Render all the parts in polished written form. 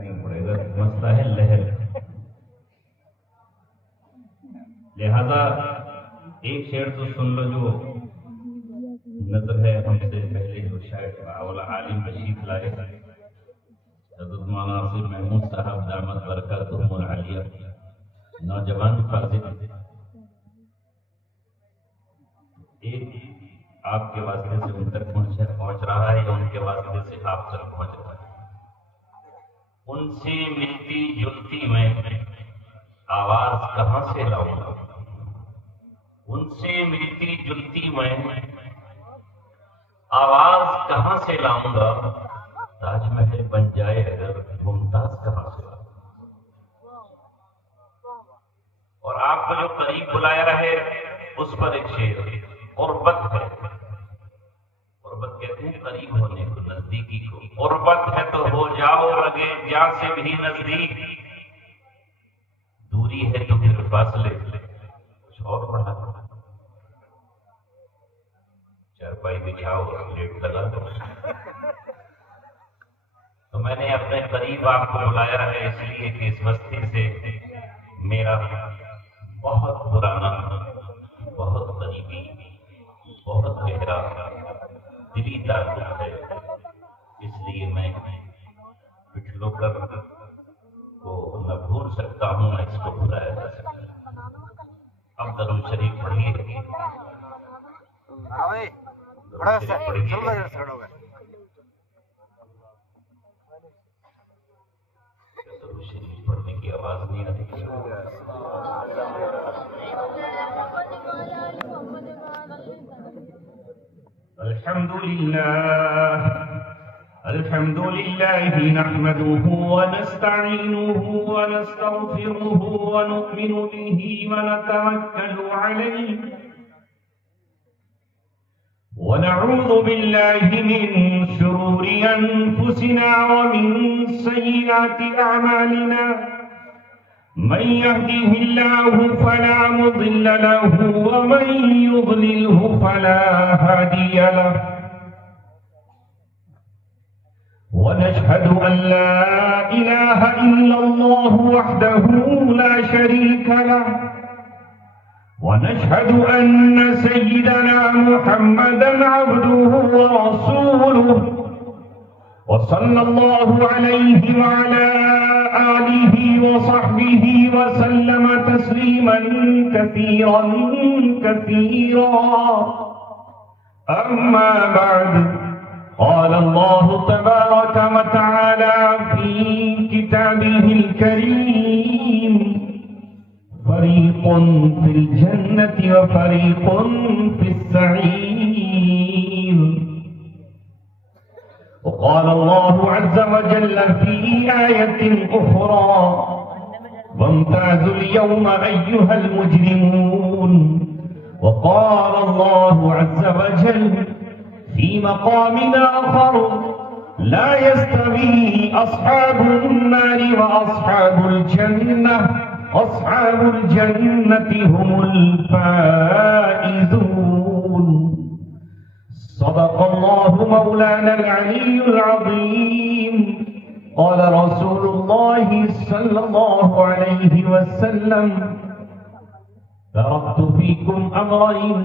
نہیں پڑے گا، مسئلہ ہے لہر۔ لہذا ایک شعر تو سن لو جو نظر ہے ہم سے پہلے جو شاعر اولا عالم تشریف لائے حضرت مولانا ناصر محمود صاحب دامت برکاتہم العالیہ، نوجوان فاضل، ایک آپ کے واسطے سے ان تک پہنچ رہا ہے یا ان کے واسطے سے آپ تک پہنچ رہا ہے۔ ان سے ملتی جلتی میں آواز کہاں سے لاؤں گا، ان سے ملتی جلتی میں آواز کہاں سے لاؤں گا، تاج محل بن جائے اگر ممتاز کہاں سے لاؤں گا۔ اور آپ کو جو قریب بلایا ہے اس پر ایک شعر قربت ہے۔ قربت کہتے ہیں قریب ہونے کو، نزدیکی کو۔ قربت ہے تو ہو جاؤ رگے جا سے بھی نزدیک، دوری ہے تو پھر فاصلے کچھ اور بڑھا دو، چارپائی بچھاؤ اور لیٹ لگا دو۔ تو میں نے اپنے قریب آپ کو بلایا ہے اس لیے کہ اس بستی سے میرا بہت پرانا، بہت قریبی، بہت گہرا دلی تعلق ہے، اس لیے میں پچھلوں کر کو نہ بھول سکتا ہوں، نہ اس کو بھلایا جا سکتا۔ اب درود شریف پڑھیے، درود شریف پڑھیے۔ درود شریف پڑھنے کی آواز نہیں آتی۔ الحمد لله نحمده ونستعينه ونستغفره ونؤمن به ونتوكل عليه ونعوذ بالله من شرور أنفسنا ومن سيئات أعمالنا، من يهده الله فلا مضل له ومن يضلله فلا هادي له، ونشهد أن لا إله إلا الله وحده لا شريك له، ونشهد أن سيدنا محمدا عبده ورسوله، وصلى الله عليه وعلى آله وصحبه وسلم تسليما كثيرا كثيرا. أما بعد، قال الله تبارك وتعالى في كتابه الكريم: فريق في الجنة وفريق في السعير. وقال الله عز وجل في آية أخرى: وامتازوا اليوم أيها المجرمون. وقال الله عز وجل في مقام آخر: لا يستوي أصحاب النار وأصحاب الجنة، أصحاب الجنة هم الفائزون. صدق الله مولانا العلي العظيم. قال رسول الله صلى الله عليه وسلم: تركت فيكم أمرين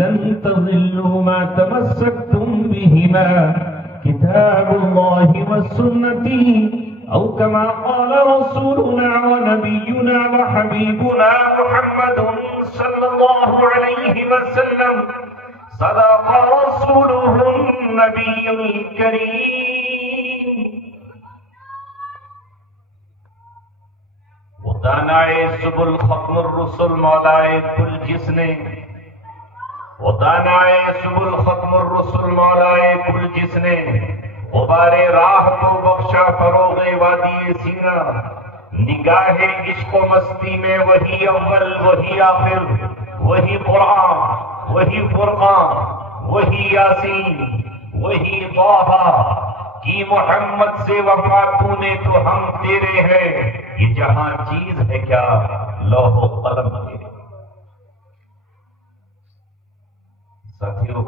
لن تضلوا ما تمسكتم بهما، كتاب الله وسنتي، أو كما قال رسولنا ونبينا وحبيبنا محمد صلى الله عليه وسلم: صدق رسوله النبي الكريم. وہ دانائے سبل ختم الرسل مولائے کل جس نے، وہ دانائے سبل ختم الرسل مولائے کل جس نے، غبار راہ کو بخشا فروغ وادی سینہ. نگاہ عشق و مستی میں وہی اول وہی آخر، وہی قرآن وہی فرقان وہی یاسین وہی طٰہٰ. کی محمد سے وفا تو نے تو ہم تیرے ہیں، یہ جہاں چیز ہے کیا لوح و قلم تیرے. ساتھیوں،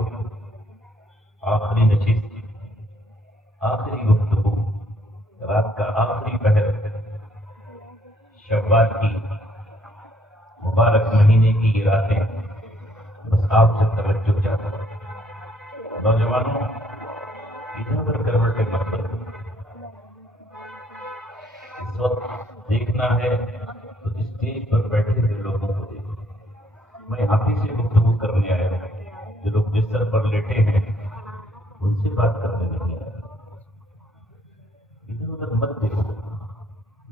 آخری نشست، آخری گفتگو رات کا آخری پہر شوال کی مبارک مہینے کی یہ راتیں بس آپ سے توجہ چاہتا ہوں۔ نوجوانوں ادھر ادھر کروٹیں مت کرو، اس وقت دیکھنا ہے تو اسٹیج پر بیٹھے ہوئے لوگوں کو دیکھو۔ میں آپ ہی سے گفتگو کرنے آیا ہوں، جو لوگ بستر پر لیٹے ہیں ان سے بات کرنے نہیں آیا۔ ادھر ادھر مت دیکھو،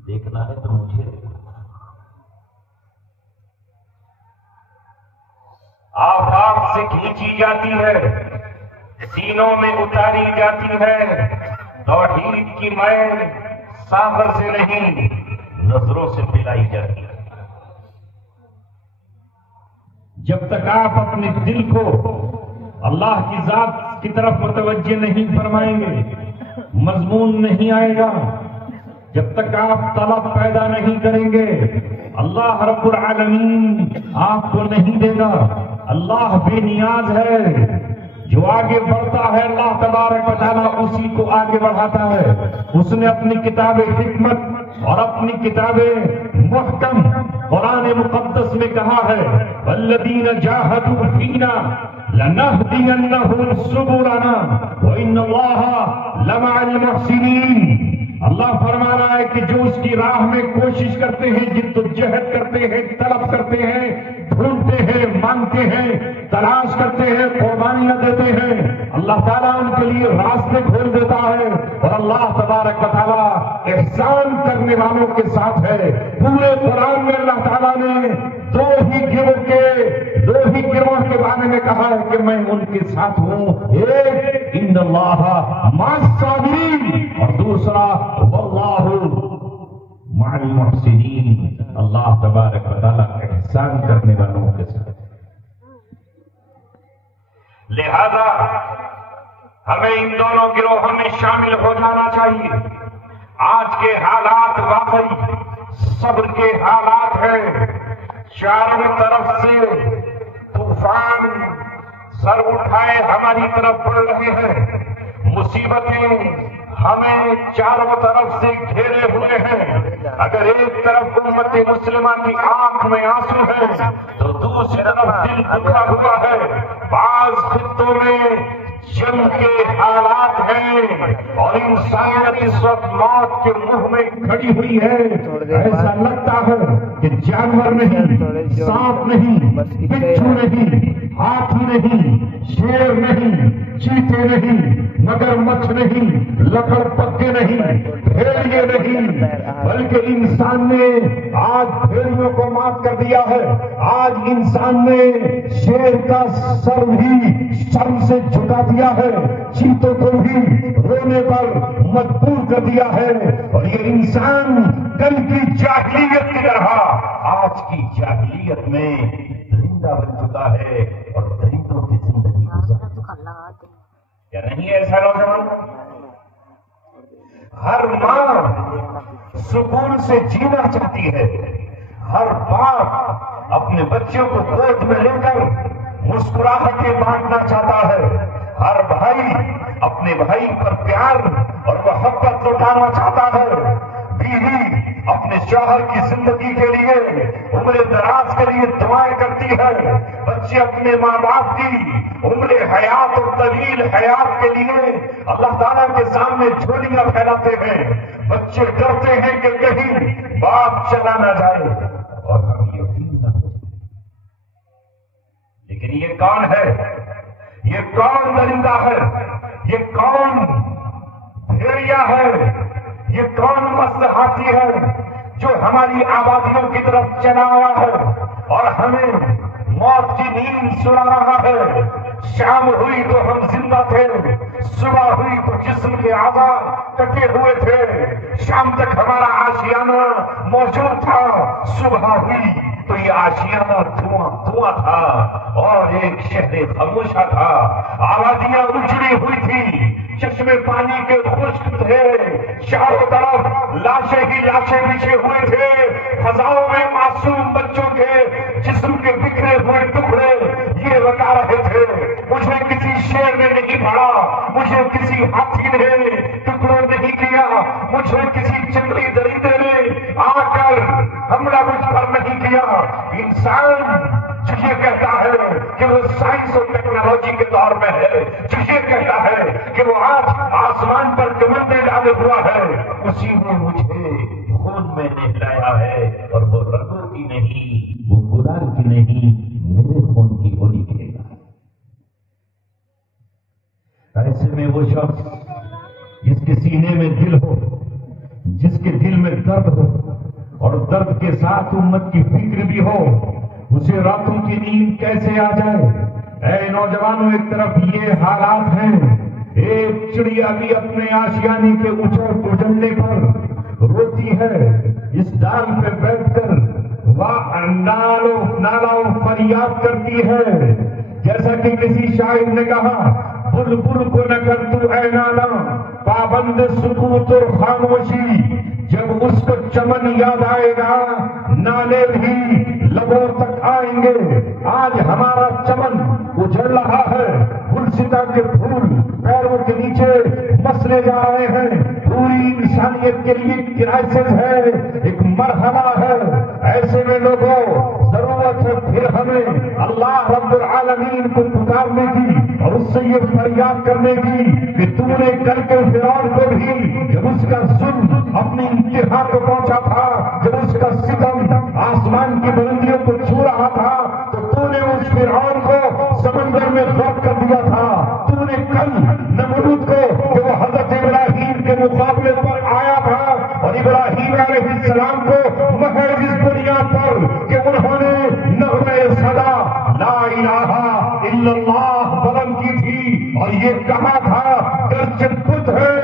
دیکھنا ہے تو مجھے دیکھو۔ آفاق سے کھینچی جاتی ہے، سینوں میں اتاری جاتی ہے، توحید کی میل ساغر سے نہیں نظروں سے پلائی جاتی ہے۔ جب تک آپ اپنے دل کو اللہ کی ذات کی طرف متوجہ نہیں فرمائیں گے مضمون نہیں آئے گا، جب تک آپ طلب پیدا نہیں کریں گے اللہ رب العالمین آپ کو نہیں دے گا۔ اللہ بے نیاز ہے، جو آگے بڑھتا ہے اللہ تبارک و تعالیٰ اسی کو آگے بڑھاتا ہے۔ اس نے اپنی کتاب حکمت اور اپنی کتاب محکم قرآن مقدس میں کہا ہے والذین جاہدوا فینا لنہدینہم سبلنا وان اللہ لمع المحسنین۔ اللہ فرما رہا ہے کہ جو اس کی راہ میں کوشش کرتے ہیں، جد و جہد کرتے ہیں، طلب کرتے ہیں، ڈھونڈتے ہیں، مانگتے ہیں، تلاش کرتے ہیں، قربانیاں دیتے ہیں، اللہ تعالیٰ ان کے لیے راستے کھول دیتا ہے۔ اور اللہ تبارک و تعالیٰ احسان کرنے والوں کے ساتھ ہے۔ پورے قرآن میں اللہ تعالیٰ نے دو ہی گروہ کے بارے میں کہا ہے کہ میں ان کے ساتھ ہوں، ایک ان اللہ مع الصابرین اور دوسرا واللہ مع المحسنین، اللہ تبارک و تعالیٰ احسان کرنے والوں کے ساتھ۔ لہذا ہمیں ان دونوں گروہوں میں شامل ہو جانا چاہیے۔ آج کے حالات واقعی صبر کے حالات ہیں، چاروں طرف سے طوفان سر اٹھائے ہماری طرف بڑھ رہے ہیں، مصیبتیں ہمیں چاروں طرف سے گھیرے ہوئے ہیں۔ اگر ایک طرف امت مسلمہ کی آنکھ میں آنسو ہے تو دوسری طرف دل دکھا ہوا ہے۔ بعض خطوں میں جنگ کے حالات ہیں اور انسانیت اس وقت موت کے منہ میں کھڑی ہوئی ہے۔ ایسا لگتا ہے کہ جانور نہیں، سانپ نہیں، بچھو نہیں، ہاتھی نہیں، شیر نہیں، چیتے نہیں، مگرمچھ نہیں، لکڑ پکے نہیں، بھیڑیے نہیں، بلکہ انسان نے آج بھیڑیوں کو مات کر دیا ہے۔ آج انسان نے شیر کا سر بھی شرم سے جھکا دیا ہے، چیتوں کو بھی رونے پر مجبور کر دیا ہے۔ اور یہ انسان کل کی جاہلیت کی طرح آج کی جاہلیت میں درندہ بن چکا ہے اور درندوں کی زندگی گزار کیا نہیں ہے ایسا نوجوان؟ ہر ماں سکون سے جینا چاہتی ہے، ہر باپ اپنے بچوں کو گود میں لے کر مسکراہٹیں بانٹنا چاہتا ہے، ہر بھائی اپنے بھائی پر پیار اور محبت لوٹانا چاہتا ہے، بیوی اپنے شوہر کی زندگی کے لیے عمر دراز کے لیے دعائیں کرتی ہے، بچے اپنے ماں باپ کی عمر حیات اور طویل حیات کے لیے اللہ تعالیٰ کے سامنے جھولیاں پھیلاتے ہیں۔ بچے ڈرتے ہیں کہ کہیں باپ چلا نہ جائے اور ہم یقین نہ ہو۔ لیکن یہ کون ہے؟ یہ کون درندہ ہے؟ یہ کون بھیڑیا ہے؟ یہ کون مست ہاتھی ہے جو ہماری آبادیوں کی طرف چلا آیا ہے اور ہمیں موت کی نیند سنا رہا ہے؟ شام ہوئی تو ہم زندہ تھے، صبح ہوئی تو جسم کے اعضاء کٹے ہوئے تھے، شام تک ہمارا آشیانہ موجود تھا، صبح ہوئی تو یہ آشیانہ دھواں تھا اور ایک شہر خاموشہ تھا، آبادیاں اجڑی ہوئی تھی، چشمے پانی کے خشک تھے، چاروں طرف لاشیں ہی لاشیں بچھے ہوئے تھے، فضاؤں میں معصوم بچوں کے جسم کے بکھرے ہوئے ٹکڑے یہ بتا رہے تھے مجھے کسی شیر نے نہیں پڑا، مجھے کسی ہاتھی نے ٹکڑوں نہیں کیا، مجھے کسی جنگلی درندے نے آ کر حملہ مجھ پر نہیں کیا۔ انسان جو یہ کہتا ہے کہ وہ سائنس اور ٹیکنالوجی کے دور میں ہے، جو یہ کہتا ہے کہ وہ آج آسمان پر کمندیں ڈالے ہوا ہے، اسی نے مجھے خون میں نہلایا ہے، اور وہ رگوں کی نہیں، وہ گلال کی نہیں، میرے خون کی ہولی کھیلا ہے۔ ایسے میں وہ شخص جس کے سینے میں دل ہو، جس کے دل میں درد ہو، اور درد کے ساتھ امت کی فکر بھی ہو، اسے راتوں کی نیند کیسے آ جائے؟ اے نوجوانوں، ایک طرف یہ حالات ہیں، ایک چڑیا بھی اپنے آشیانے کے اجڑنے پر روتی ہے، اس ڈال پہ بیٹھ کر نالو فریاد کرتی ہے، جیسا کہ کسی شاعر نے کہا، بلبل کو نہ کر تو اے نالا پابند سکوت اور خاموشی، جب اس کو چمن یاد آئے گا نالے بھی لبوں تک آئیں گے۔ آج ہمارا چمن اجڑ رہا ہے، گلستہ کے پھول پیروں کے نیچے مسلے جا رہے ہیں، پوری انسانیت کے لیے کرائسس ہے، ایک مرحلہ ہے۔ ایسے میں لوگوں ضرورت ہے پھر ہمیں اللہ رب العالمین کو پکارنے کی اور اس سے یہ فریاد کرنے کی کہ تو نے کر کے فرعون کو بھی جب اس کا ظلم اپنی انتہا کو پہنچا تھا، جب اس کا ستم آسمان کی بلندیوں کو چھو رہا تھا، تو نے اس فرعون کو سمندر میں غرق کر دیا تھا۔ تو نے کل نمرود کو کہ وہ حضرت ابراہیم کے مقابلے پر آیا تھا، اور ابراہیم علیہ السلام کو محض اس بنیاد پر کہ انہوں نے نغمہ صدا لا الہ الا اللہ بلند کی تھی، اور یہ کہا تھا گرچہ بت ہے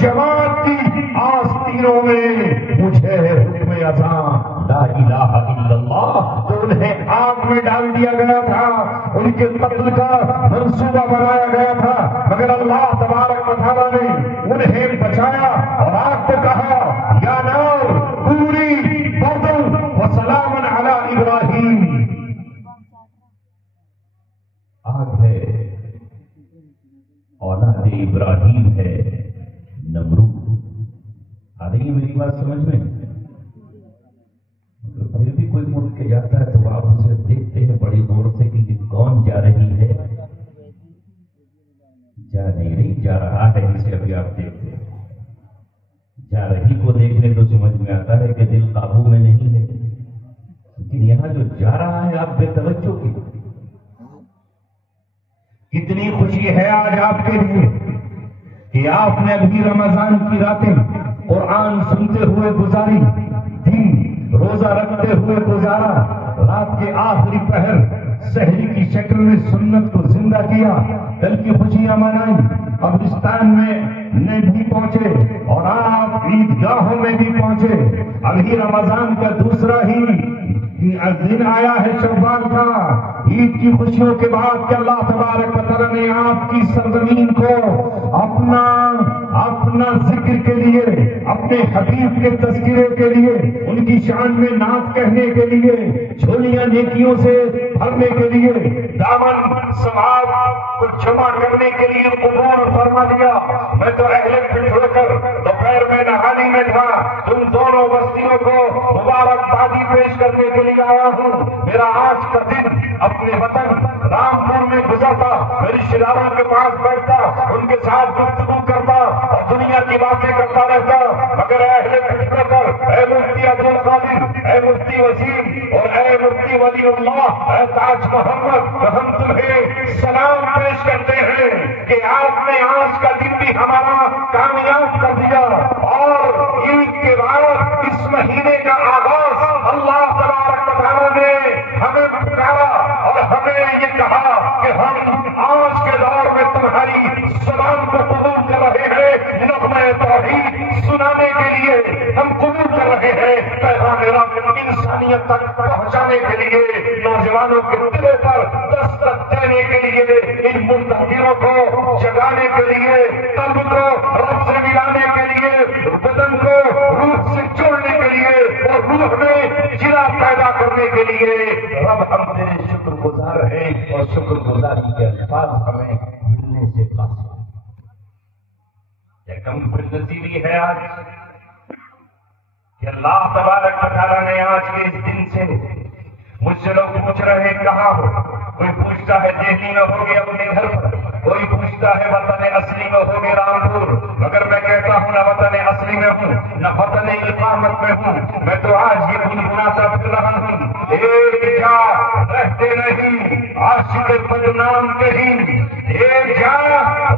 جماعت کی آستینوں میں، مجھے حکم اذاں لا الہ الا اللہ، تو انہیں آگ میں ڈال دیا گیا تھا، ان کے قتل کا منصوبہ بنایا گیا تھا، مگر اللہ تبارک و تعالیٰ نے انہیں بچایا اور آگ کو کہا یا نار کونی بردن وسلام علی ابراہیم۔ آگ ہے، اولاد ابراہیم ہے، نمرود۔ آ رہی ہے میری بات سمجھ میں؟ پھر بھی کوئی مڑ کے جاتا ہے تو آپ اسے دیکھتے ہیں بڑی غور سے کہ یہ کون جا رہی ہے، جا نہیں رہی، جا رہا ہے جسے ابھی آپ دیکھتے ہیں۔ جا رہی کو دیکھنے تو سمجھ میں آتا ہے کہ دل قابو میں نہیں ہے، لیکن یہاں جو جا رہا ہے آپ بے توجہ کی۔ کتنی خوشی ہے آج آپ کے لیے کہ آپ نے ابھی رمضان کی راتیں قرآن سنتے ہوئے گزاری، دن روزہ رکھتے ہوئے گزارا، رات کے آخری پہر سحری کی شکل میں سنت کو زندہ کیا، دل کی خوشیاں منائی، قبرستان میں بھی پہنچے اور آپ عیدگاہوں میں بھی پہنچے۔ ابھی رمضان کا دوسرا ہی دن آیا ہے شوال کا، عید کی خوشیوں کے بعد کہ اللہ تبارک و تعالیٰ نے آپ کی سرزمین کو اپنا ذکر کے لیے، اپنے حبیب کے تذکرے کے لیے، ان کی شان میں نعت کہنے کے لیے، جھولیاں نیکیوں سے بھرنے کے لیے، دامن سماج کو جمع کرنے کے لیے قبول فرما دیا۔ میں تو اہل چھوڑ کر دوپہر میں نہانی میں تھا، تم دونوں بستیوں کو مبارکبادی پیش کرنے کے لیے آیا ہوں۔ میرا آج کا دن اپنے وطن رامپور میں گزرتا، میں رشتے داروں کے پاس بیٹھتا، ان کے ساتھ گفتگو کرتا اور دنیا کی باتیں کرتا رہتا، مگر اہل اے مفتی عبدالقادر، اے مفتی وسیم اور اے مفتی ولی اللہ، اے تاج محمد، ہم تمہیں سلام پیش کرتے ہیں کہ آپ نے آج کا دن بھی ہمارا کامیاب کر دیا، اور عید کے بعد اس مہینے کا آغاز اللہ تبارک و تعالیٰ نے ہمیں پکارا اور ہمیں یہ کہا کہ ہم آج کے دور میں تمہاری زبان کو قبول کر رہے ہیں، نغمہ توحید سنانے کے لیے ہم قبول کر رہے ہیں، پیغام رب انسانیت تک پہنچانے کے لیے، نوجوانوں کے دلوں پر دستک دینے کے لیے، ان منتظروں کو جگانے کے لیے، قلب کو رب سے ملانے کے لیے، بدن کو روح سے جوڑنے کے لیے اور روح میں جلا پیدا کرنے کے لیے۔ رب ہم تیرے شکر گزار ہیں اور شکر گزاری کے الفاظ ہمیں ملنے سے قاصر ہے۔ کم خوش نصیبی ہے آج کہ اللہ تبارک و تعالیٰ نے آج کے اس دن سے مجھ سے لوگ پوچھ رہے ہیں کہاں ہو؟ کوئی پوچھتا ہے دہلی میں ہو گے اپنے گھر پر، کوئی پوچھتا ہے وطن اصلی میں ہو گے رامپور، مگر میں کہتا ہوں نہ وطن اصلی میں ہوں نہ وطن اقامت میں ہوں، میں تو آج یہ گنگناتا پھر رہا ہوں، ایک جا رہتے نہیں عاشق بدنام کہیں، ایک جا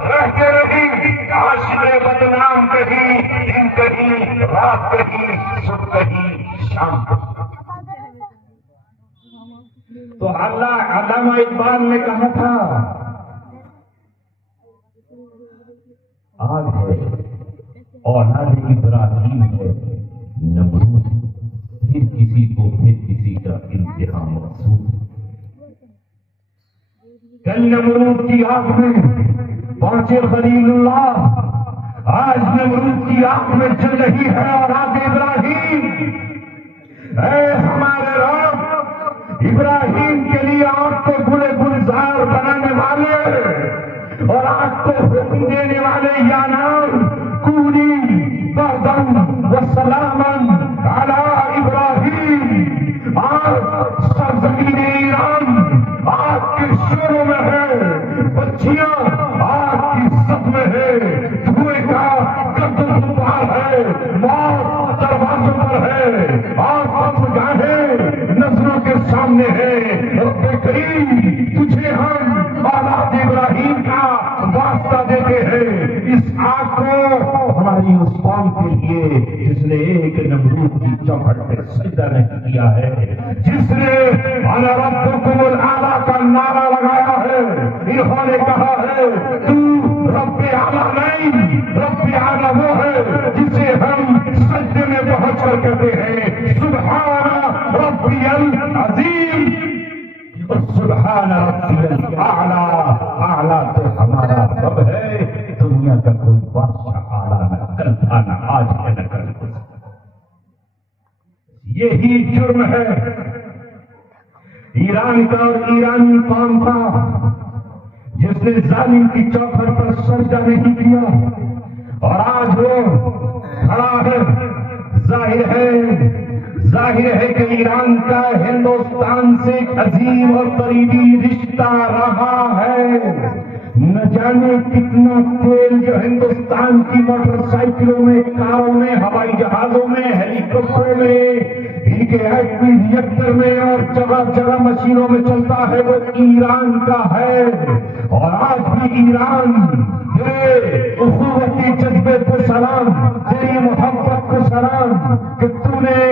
رہتے نہیں عاشق بدنام کہیں، دن کہیں رات کہیں صبح کہیں شام کہیں۔ تو علامہ اقبال نے کہا تھا آگ ہے اولاد ابراہیم ہے نمرود، پھر کسی کو پھر کسی کا انتہا مقصود۔ کل نمرود کی آگ میں پہنچے خلیل اللہ، آج نمرود کی آگ میں چل رہی ہے اولاد ابراہیم۔ اے ہمارے رب، ابراہیم کے لیے آگ کو گلے گلزار بنانے والے اور آگ کو حکم دینے والے یا نام کولی بردن و سلامن علی ابراہیم، آگ سرزمین ایران آگ کے شوروں میں ہے، بچیاں آگ کی سب میں ہے، دھوئیں کا گردن غبار ہے، موت دروازوں پر ہے، آگ پر گاہیں نظروں کے سامنے ہے۔ رب کریم تجھے ہم اولاد ابراہیم کا واسطہ دیتے ہیں، اس آگ کو ہماری اس قوم کے لیے جس نے ایک نمرود کی چوکھٹ پہ سجدہ نہیں کیا ہے، جس نے انا ربکم الاعلی کا نعرہ لگایا ہے، انہوں نے کہا ہے تو رب اعلی نہیں، رب اعلی وہ ہے جسے ہم سجدے میں پہنچ کر کہتے ہیں سبحان ربی العظیم، سبحان ربی الاعلی، اعلیٰ تو ہمارا رب ہے، دنیا کا کوئی بادشاہ اعلیٰ نہ کل تھا نہ آج ہے نہ کل ہو سکتا۔ یہی جرم ہے ایران کا اور ایرانی قوم کا جس نے ظالم کی چوکھٹ پر سجدہ نہیں کیا اور آج وہ کھڑا ہے۔ ظاہر ہے کہ ایران کا ہندوستان سے ایک عظیم اور قریبی رشتہ رہا ہے۔ نہ جانے کتنا تیل جو ہندوستان کی موٹر سائیکلوں میں، کاروں میں، ہوائی جہازوں میں، ہیلی کاپٹروں میں، ان کے ایٹمی ریئیکٹر میں اور جگہ جگہ مشینوں میں چلتا ہے، وہ ایران کا ہے۔ اور آج بھی ایران تیرے اخوتی جذبے کو سلام، تیری محبت کو سلام کہ تو نے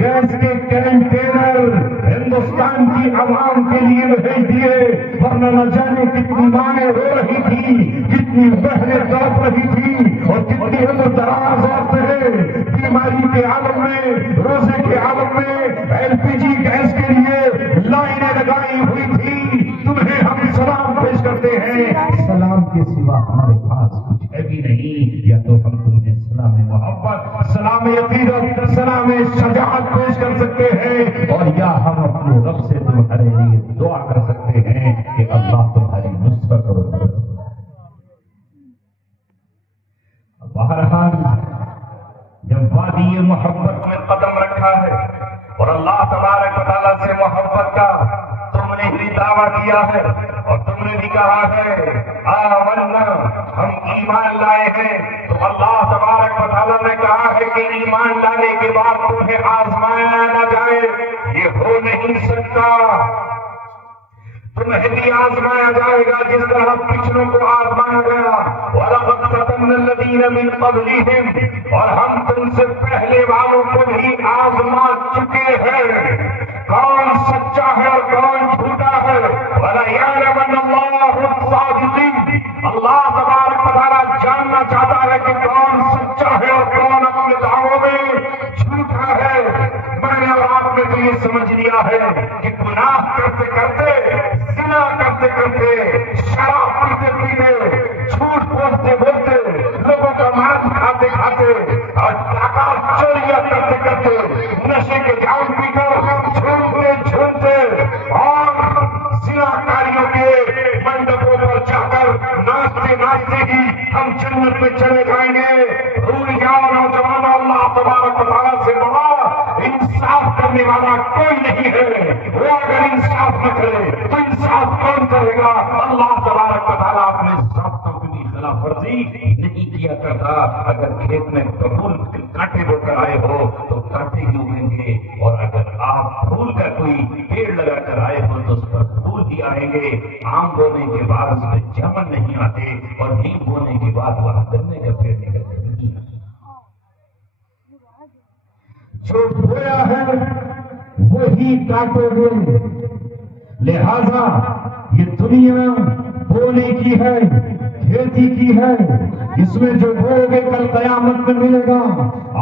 گیس کے کنٹینر ہندوستان کی عوام کے لیے بھیج دیے، ورنہ نہ جانے کتنی مائیں رو رہی تھی، کتنی بہنیں تڑپ رہی تھی اور کتنی عمر دراز عورتیں بیماری کے عالم میں، روزے کے عالم میں ایل پی جی گیس کے لیے لائنیں لگائی ہوئی تھی۔ تمہیں ہم سلام پیش کرتے ہیں، سلام کے سوا ہمارے پاس کچھ ہے بھی نہیں، یا تو ہم تمہیں سلام محبت، سلام عقیدت، سلام شجاعت پیش کر سکتے ہیں، اور یا ہم اپنے رب سے تمہارے لیے دعا کر سکتے ہیں کہ اللہ تمہاری نصرت اور مدد۔ بہرحال جب وادی محبت میں قدم رکھا ہے اور اللہ تبارک و تعالیٰ سے محبت کا تم نے بھی دعویٰ کیا ہے اور تم نے بھی کہا ہے آمنا، ہم ایمان لائے ہیں، تو اللہ تبارک و تعالیٰ نے کہا ہے کہ ایمان لانے کے بعد تمہیں آزمایا نہ جائے، یہ ہو نہیں سکتا۔ تمہیں بھی آزمایا جائے گا جس طرح پچھلوں کو آزمایا گیا۔ وَلَقَدْ فَتَنَّا الَّذِينَ مِن قَبْلِهِمْ، اور ہم تم سے پہلے والوں کو بھی آزما چکے ہیں، کون سچا ہے اور کون جھوٹا ہے۔ وَلَيَعْلَمَنَّ اللَّهُ الصَّادِقِينَ، اللہ تبارک و تعالیٰ جاننا چاہتا ہے کہ کون سچا ہے اور کون اپنے دعووں میں جھوٹا ہے۔ میں نے اور آپ نے تو یہ سمجھ لیا ہے کہ گناہ کرتے کرتے، زنا کرتے کرتے، شراب پیتے پیتے، جھوٹ بولتے بولتے، لوگوں کا مال کھاتے کھاتے اور ڈاکہ چوریاں کرتے کرتے، نشے کے جام پی کر جھومتے جھومتے اور زنا کاریوں کے منڈپوں پر جا کر ناچتے ناچتے ہی ہم جنت میں چلے جائیں گے۔ بھول جاؤ نوجوانوں، اللہ تبارک و تعالیٰ سے کرنے والا کوئی نہیں ہے۔ وہ اگر انصاف نہ کرے تو انصاف کون کرے گا؟ اللہ تبارک و تعالیٰ اپنے ضابطوں کی خلاف ورزی نہیں کیا کرتا۔ اگر کھیت میں ببول کانٹے بو کر آئے ہو تو کانٹے ہی اگیں گے، اور اگر آپ پھول کا کوئی پیڑ لگا کر آئے ہو تو اس پر پھول بھی آئیں گے۔ آم بونے کے بعد اس میں جمن نہیں آتے، اور نیم بونے کے بعد وہاں گنے کا پیڑ نکل کر نہیں آتے۔ جو بویا ہے وہی کاٹو گے، لہذا یہ دنیا بونے کی ہے، کھیتی کی ہے، اس میں جو بو گے کل قیامت میں ملے گا۔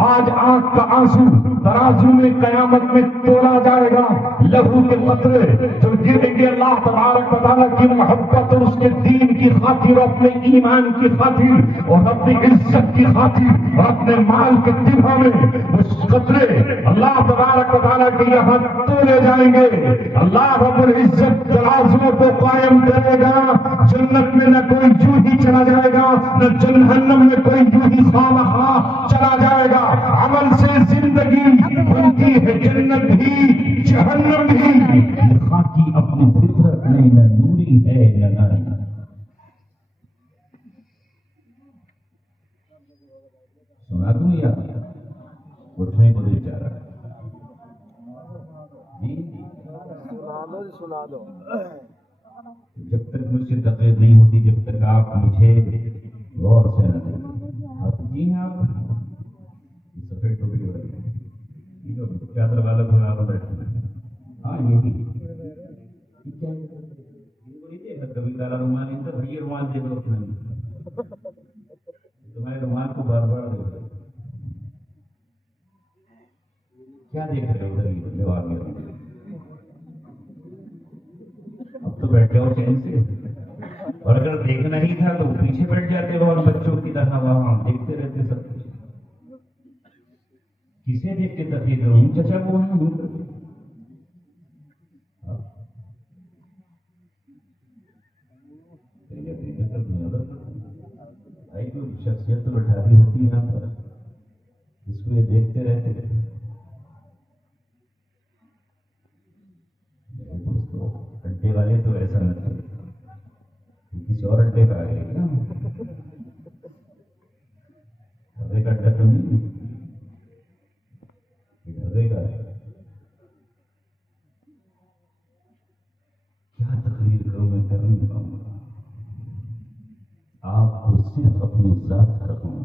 آج آنکھ کا آنسو ترازو میں قیامت میں تولا جائے گا، لہو کے قطرے جو گریں گے اللہ تبارک و تعالیٰ کی محبت اور اس کے دین کی خاطر، اپنے ایمان کی خاطر اور اپنی عزت کی خاطر اور اپنے مال کے دنوں میں اس قطرے اللہ تبارک و تعالیٰ کے یہاں تولے جائیں گے۔ اللہ رب العزت ترازو کو قائم کرے گا، جنت میں نہ کوئی یوں ہی چلا جائے گا، نہ جہنم میں کوئی یوں ہی خواہ چلا جائے گا۔ عمل سے زندگی بنتی ہے، جنت بھی جہنم بھی، خاکی اپنی فطرت میں نہ نوری ہے نہ ناری۔ سنا دوں یا اٹھنے کو دل چاہ رہا ہے؟ سنا دو۔ جب تک مجھ سے تقریر نہیں ہوتی، جب تک آپ مجھے غور سے نہ دیکھیں۔ جی ہاں، سفید ٹوپی والی چادر والا بنا کر بیٹھے، ہاں یہی کیا ہے؟ کبھی کالا رومال نہیں تھا، بھیا رومال دے دو اپنے، تمہارے رومال کو بار بار دے دو۔ کیا دیکھ رہے ادھر ہی جو آ گیا؟ اب تو بیٹھ جاؤ چین سے، اور اگر دیکھنا ہی تھا تو پیچھے بیٹھ جاتے ہو اور بچوں کی طرح وہاں دیکھتے رہتے سب کچھ۔ کسے دیکھ کے تفریح کروں؟ چچا کو بھائی کوئی شخصیت تو بٹھا دی ہوتی ہے یہاں پر، اس کو یہ دیکھتے رہتے تھے۔ اڈے والے تو ایسا نہ تھا، کسی اور اڈے کا آئے گا، ڈھبے کا اڈا تو نہیں، ڈھبے کا ہے۔ کیا تقریر کروں میں، کر نہیں پاؤں گا، آپ کو صرف اپنی ذات رکھوں،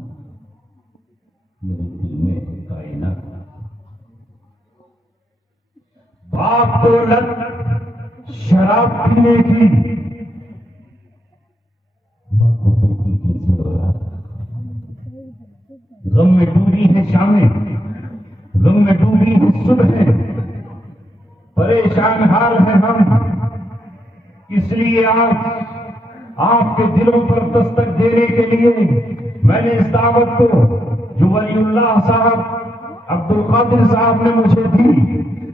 میرے دل میں ہے کائنات۔ باپ کو لت شراب پینے کی، ماں کو بیٹی کی ضرورت، غم میں ڈوبی ہے شامیں، غم میں ڈوبی ہے صبح، پریشان حال ہیں ہم، اس لیے آپ کے دلوں پر دستک دینے کے لیے میں نے اس دعوت کو جو ولی اللہ صاحب عبد القادر صاحب نے مجھے دی،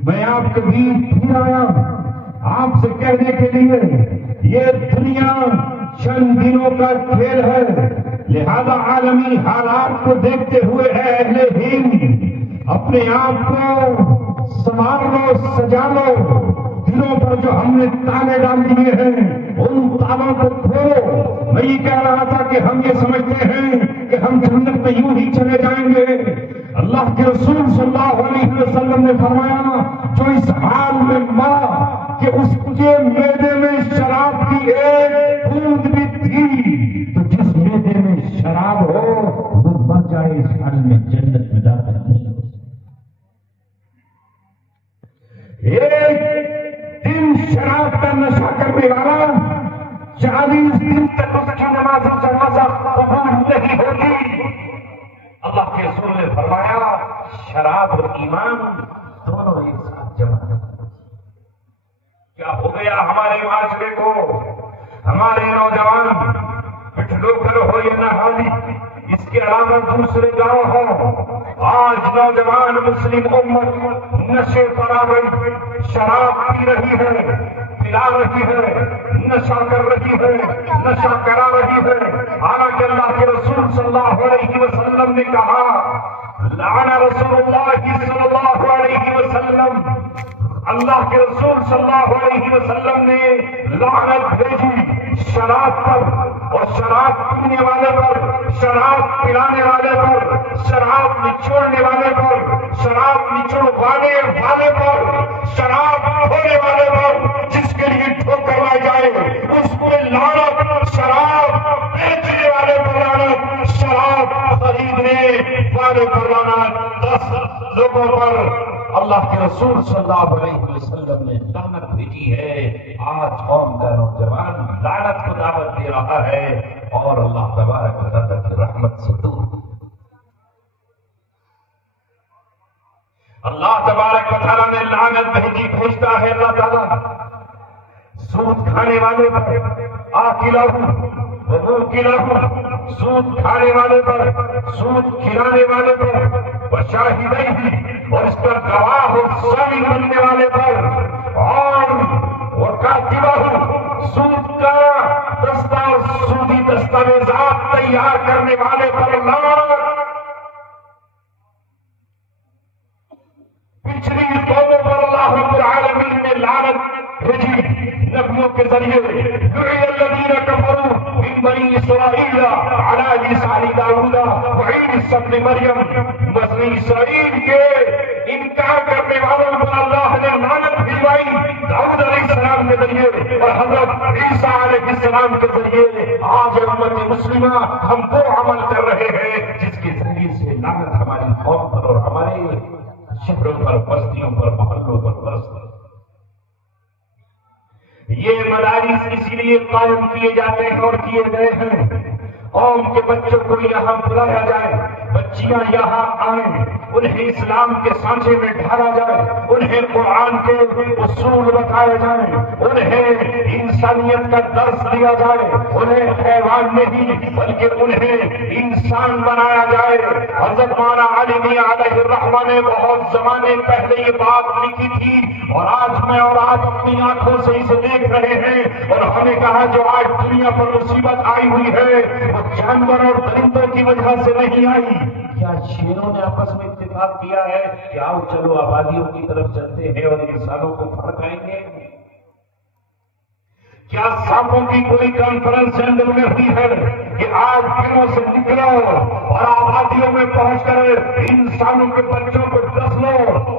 میں آپ کے بیچ پھر آیا آپ سے کہنے کے لیے یہ دنیا چند دنوں کا کھیل ہے، لہذا عالمی حالات کو دیکھتے ہوئے ہے اہل ہند اپنے آپ کو سنوار لو، سجا لو، دلوں پر جو ہم نے تالے ڈال دیے ہیں ان تالوں کو کھولو۔ میں یہ کہہ رہا تھا کہ ہم یہ سمجھتے ہیں کہ ہم جنت میں یوں ہی چلے جائیں گے۔ اللہ کے رسول صلی اللہ علیہ وسلم نے فرمایا جو اس حال میں مرا کہ اس کے معدے میں شراب کی ایک بوند بھی تھی، تو جس معدے میں شراب ہو وہ مر جائے، اس حال میں جنت میں داخل نہیں ہو سکتا۔ ایک دن شراب کا نشہ کرنے والا 40 دن تک اس کی نماز جنازہ قبول نہیں ہوتی۔ اللہ کے رسول نے فرمایا شراب اور ایمان دونوں ایک ساتھ جمع ہیں۔ کیا ہو گیا ہمارے معاشرے کو؟ ہمارے نوجوان پٹھلو کر ہو یا نہالی، اس کے علاوہ دوسرے گاؤں ہوں، آج نوجوان مسلم امت نشے پر آ گئی، شراب پی رہی ہے، پلا رہی ہے، نشہ کر رہی ہے، نشہ کرا رہی ہے، حالانکہ اللہ کے رسول صلی اللہ علیہ وسلم نے کہا لعن رسول اللہ صلی اللہ علیہ وسلم اللہ کے رسول صلی اللہ علیہ وسلم نے لعنت بھیجی شراب پر اور شراب پینے والے پر، شراب پلانے والے پر، شراب نچوڑنے والے پر، شراب نچوڑوانے والے پر، شراب کھونے والے پر، جس کے لیے ٹھوکر لائی جائے اس پر لعنت، شراب بیچنے والے پر لعنت، شراب خریدنے والے پر لعنت۔ 10 لوگوں پر اللہ کے رسول صلی اللہ علیہ وسلم نے لعنت بھیجی ہے۔ آج قوم کا نوجوان لعنت کو دعوت دے رہا ہے اور اللہ تبارک و تعالیٰ کی رحمت سے دور۔ اللہ تبارک و تعالیٰ نے لعنت بھیجتا ہے اللہ تعالیٰ سود کھانے والے پر، سود کھانے والے پر، سود کھلانے والے پر، وشاہدیہ اور اس پر گواہ اور سائی بننے والے پر، اور وکاتبہ سود کا اور سودی دستاویزات تیار کرنے والے پر لعنت۔ پچھلی قوموں پر اللہ رب العالمین نے لعنت بھیجی نبیوں کے ذریعے۔ لعن الذین کفروا من بنی اسرائیل علی لسان داؤد وعیسی ابن مریم، بنی اسرائیل کے انکار کرنے والوں پر اللہ نے لعنت بھجوائی داؤد علیہ السلام کے ذریعے اور حضرت عیسیٰ علیہ السلام کے ذریعے۔ آج امت مسلمہ ہم وہ عمل کر رہے ہیں جس کے ذریعے سے لعنت ہماری قوم پر اور ہمارے شہروں پر، بستیوں پر، محلوں پر برستی۔ یہ مدارس اسی لیے قائم کیے جاتے ہیں اور کیے گئے ہیں قوم کے بچوں کو یہاں بلایا جائے، بچیاں یہاں آئیں، انہیں اسلام کے سانچے میں ڈھالا جائے، انہیں قرآن کے اصول بتائے جائیں، انہیں انسانیت کا درس دیا جائے، انہیں حیوان نہیں بلکہ انہیں انسان بنایا جائے۔ حضرت مولانا علی میاں علیہ الرحمہ نے بہت زمانے پہلے یہ بات لکھی تھی اور آج میں اور آپ اپنی آنکھوں سے اسے دیکھ رہے ہیں، اور ہمیں کہا جو آج دنیا پر مصیبت آئی ہوئی ہے وہ جانور اور درندوں کی وجہ سے نہیں آئی۔ کیا شیروں نے آپس میں اتفاق کیا ہے کہ آؤ چلو آبادیوں کی طرف چلتے ہیں اور انسانوں کو بھڑکائیں گے؟ کیا سانپوں کی کوئی کانفرنس لندن میں ہوئی ہے کہ آج دنوں سے نکلو اور آبادیوں میں پہنچ کر انسانوں کے بچوں کو ڈس لو؟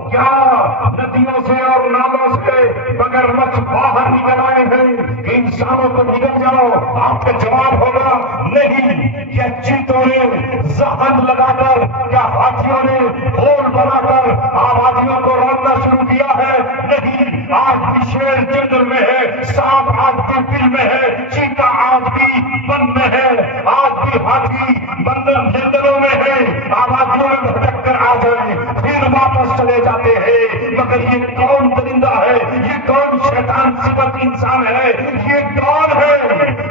کیا ندیوں سے اور نالوں سے مگر مچھ باہر نکل آئے ہیں کہ انسانوں کو نکل جاؤ؟ آپ کا جواب ہوگا نہیں۔ کیا چیتوں نے زہر لگا کر، کیا ہاتھیوں نے ہول بنا کر آبادیوں کو روکنا شروع کیا ہے؟ نہیں۔ آج بھی شیر جنگل میں ہے، سانپ آج بھی بل میں ہے، چیتا آج بھی بن میں ہے، آج بھی ہاتھی بندر جنگلوں میں ہے۔ آبادیوں میں بھٹک کر آ جائیں پھر واپس چلے جاتے ہیں، مگر یہ کون درندہ ہے؟ یہ کون شیطان صفت انسان ہے؟ یہ کون ہے؟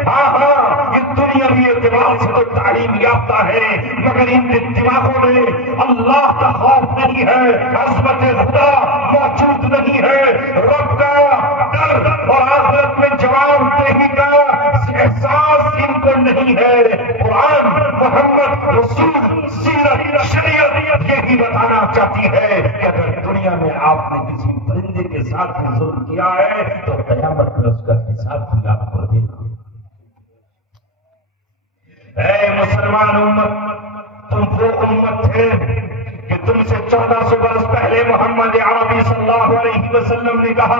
ہاں یہ دنیاوی اعتبار سے تو تعلیم یافتہ ہے مگر ان کے دماغوں میں اللہ کا خوف نہیں ہے، عظمت خدا موجود نہیں ہے، رب کا ڈر اور آخرت میں جواب دہی کا احساس ان کو نہیں ہے۔ قرآن، محمد، رسول، سیرت، شریعت یہی بتانا چاہتی ہے کہ اگر دنیا میں آپ نے کسی پرندے کے ساتھ ظلم کیا ہے تو قیامت میں اس کا حساب بھی آپ کو دے گا۔ اے مسلمان امت، تم وہ امت تھے کہ تم سے 1400 برس پہلے محمد عربی صلی اللہ علیہ وسلم نے کہا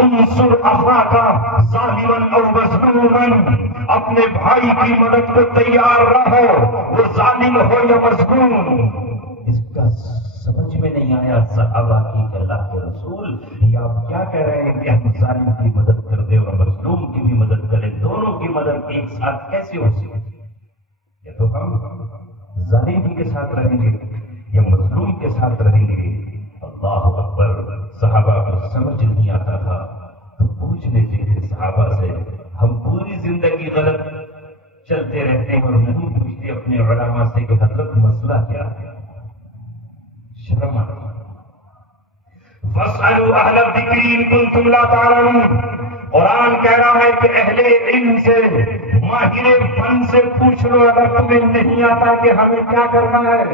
انصر اخاک ظالما او مظلوما، اپنے بھائی کی مدد کو تیار رہو، وہ ظالم ہو یا مظلوم۔ اس کا سمجھ میں نہیں آیا صحابہ کی کہ اللہ کے رسول یہ آپ کیا کہہ رہے ہیں کہ ہم ظالم کی مدد کر دیں اور مظلوم کی بھی مدد کریں، دونوں کی مدد ایک ساتھ کیسے ہو سکتی؟ یا تو ہم ظالم کے ساتھ رہیں گے یا مظلوم کے ساتھ رہیں گے۔ اللہ اکبر۔ صحابہ کو سمجھ نہیں آتا تھا تو پوچھ لیتے تھے صحابہ سے، ہم پوری زندگی غلط چلتے رہتے ہیں اور نہیں پوچھتے اپنے علماء سے کہ حضرت مسئلہ کیا ہے؟ شرم آتا۔ فاسألوا اہل الذکر ان کنتم لا تعلمون، قرآن کہہ رہا ہے کہ اہل علم سے، ماہر فن سے پوچھ لو اگر تمہیں نہیں آتا کہ ہمیں کیا کرنا ہے۔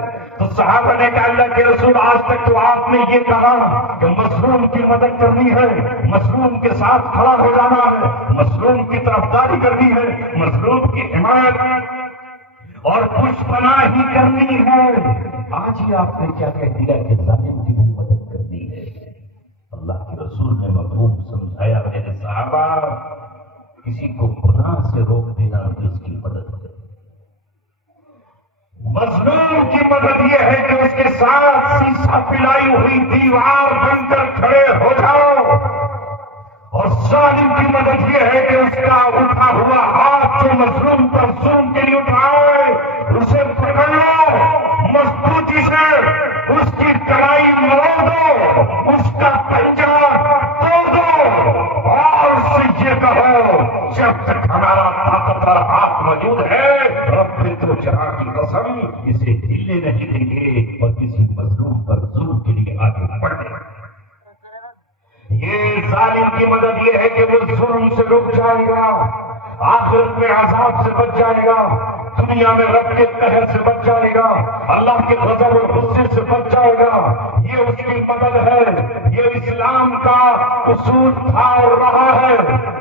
تو صحابہ نے کہا اللہ کے رسول آج تک تو آپ نے یہ کہا کہ مظلوم کی مدد کرنی ہے، مظلوم کے ساتھ کھڑا ہو جانا ہے، مظلوم کی طرفداری کرنی ہے، مظلوم کی حمایت اور پشت پناہ ہی کرنی ہے۔ آج ہی آپ نے کیا کہہ دیا کہ ظالم کی بھی مدد کرنی ہے؟ اللہ کے رسول نے مفہوم سمجھایا، میرے صحابہ کسی کو گناہ سے روک دینا بھی اس کی مدد ہے۔ مظلوم کی مدد یہ ہے کہ اس کے ساتھ سیسا پلائی ہوئی دیوار بن کر کھڑے ہو جاؤ، اور ظالم کی مدد یہ ہے کہ اس کا اٹھا ہوا ہاتھ جو مظلوم پر ظلم کے لیے اٹھائے اسے پکڑ لو، مضبوطی سے اس کی کلائی موڑ دو، اس کا پنجہ توڑ دو، اور اس سے یہ کہو جب تک ہمارا طاقتور ہاتھ موجود ہے رب تو جہاں کی قسم اسے ہلنے نہیں دیں گے اور کسی مظلوم پر ظلم کے لیے آگے بڑھیں گے۔ یہ ظالم کی مدد یہ ہے کہ وہ ظلم سے رک جائے گا، آخرت میں عذاب سے بچ جائے گا، دنیا میں رب کے قہر سے بچ جائے گا، اللہ کے غضب اور غصے سے بچ جائے گا۔ یہ اس کی مدد ہے، یہ اسلام کا اصول تھا اور رہا ہے۔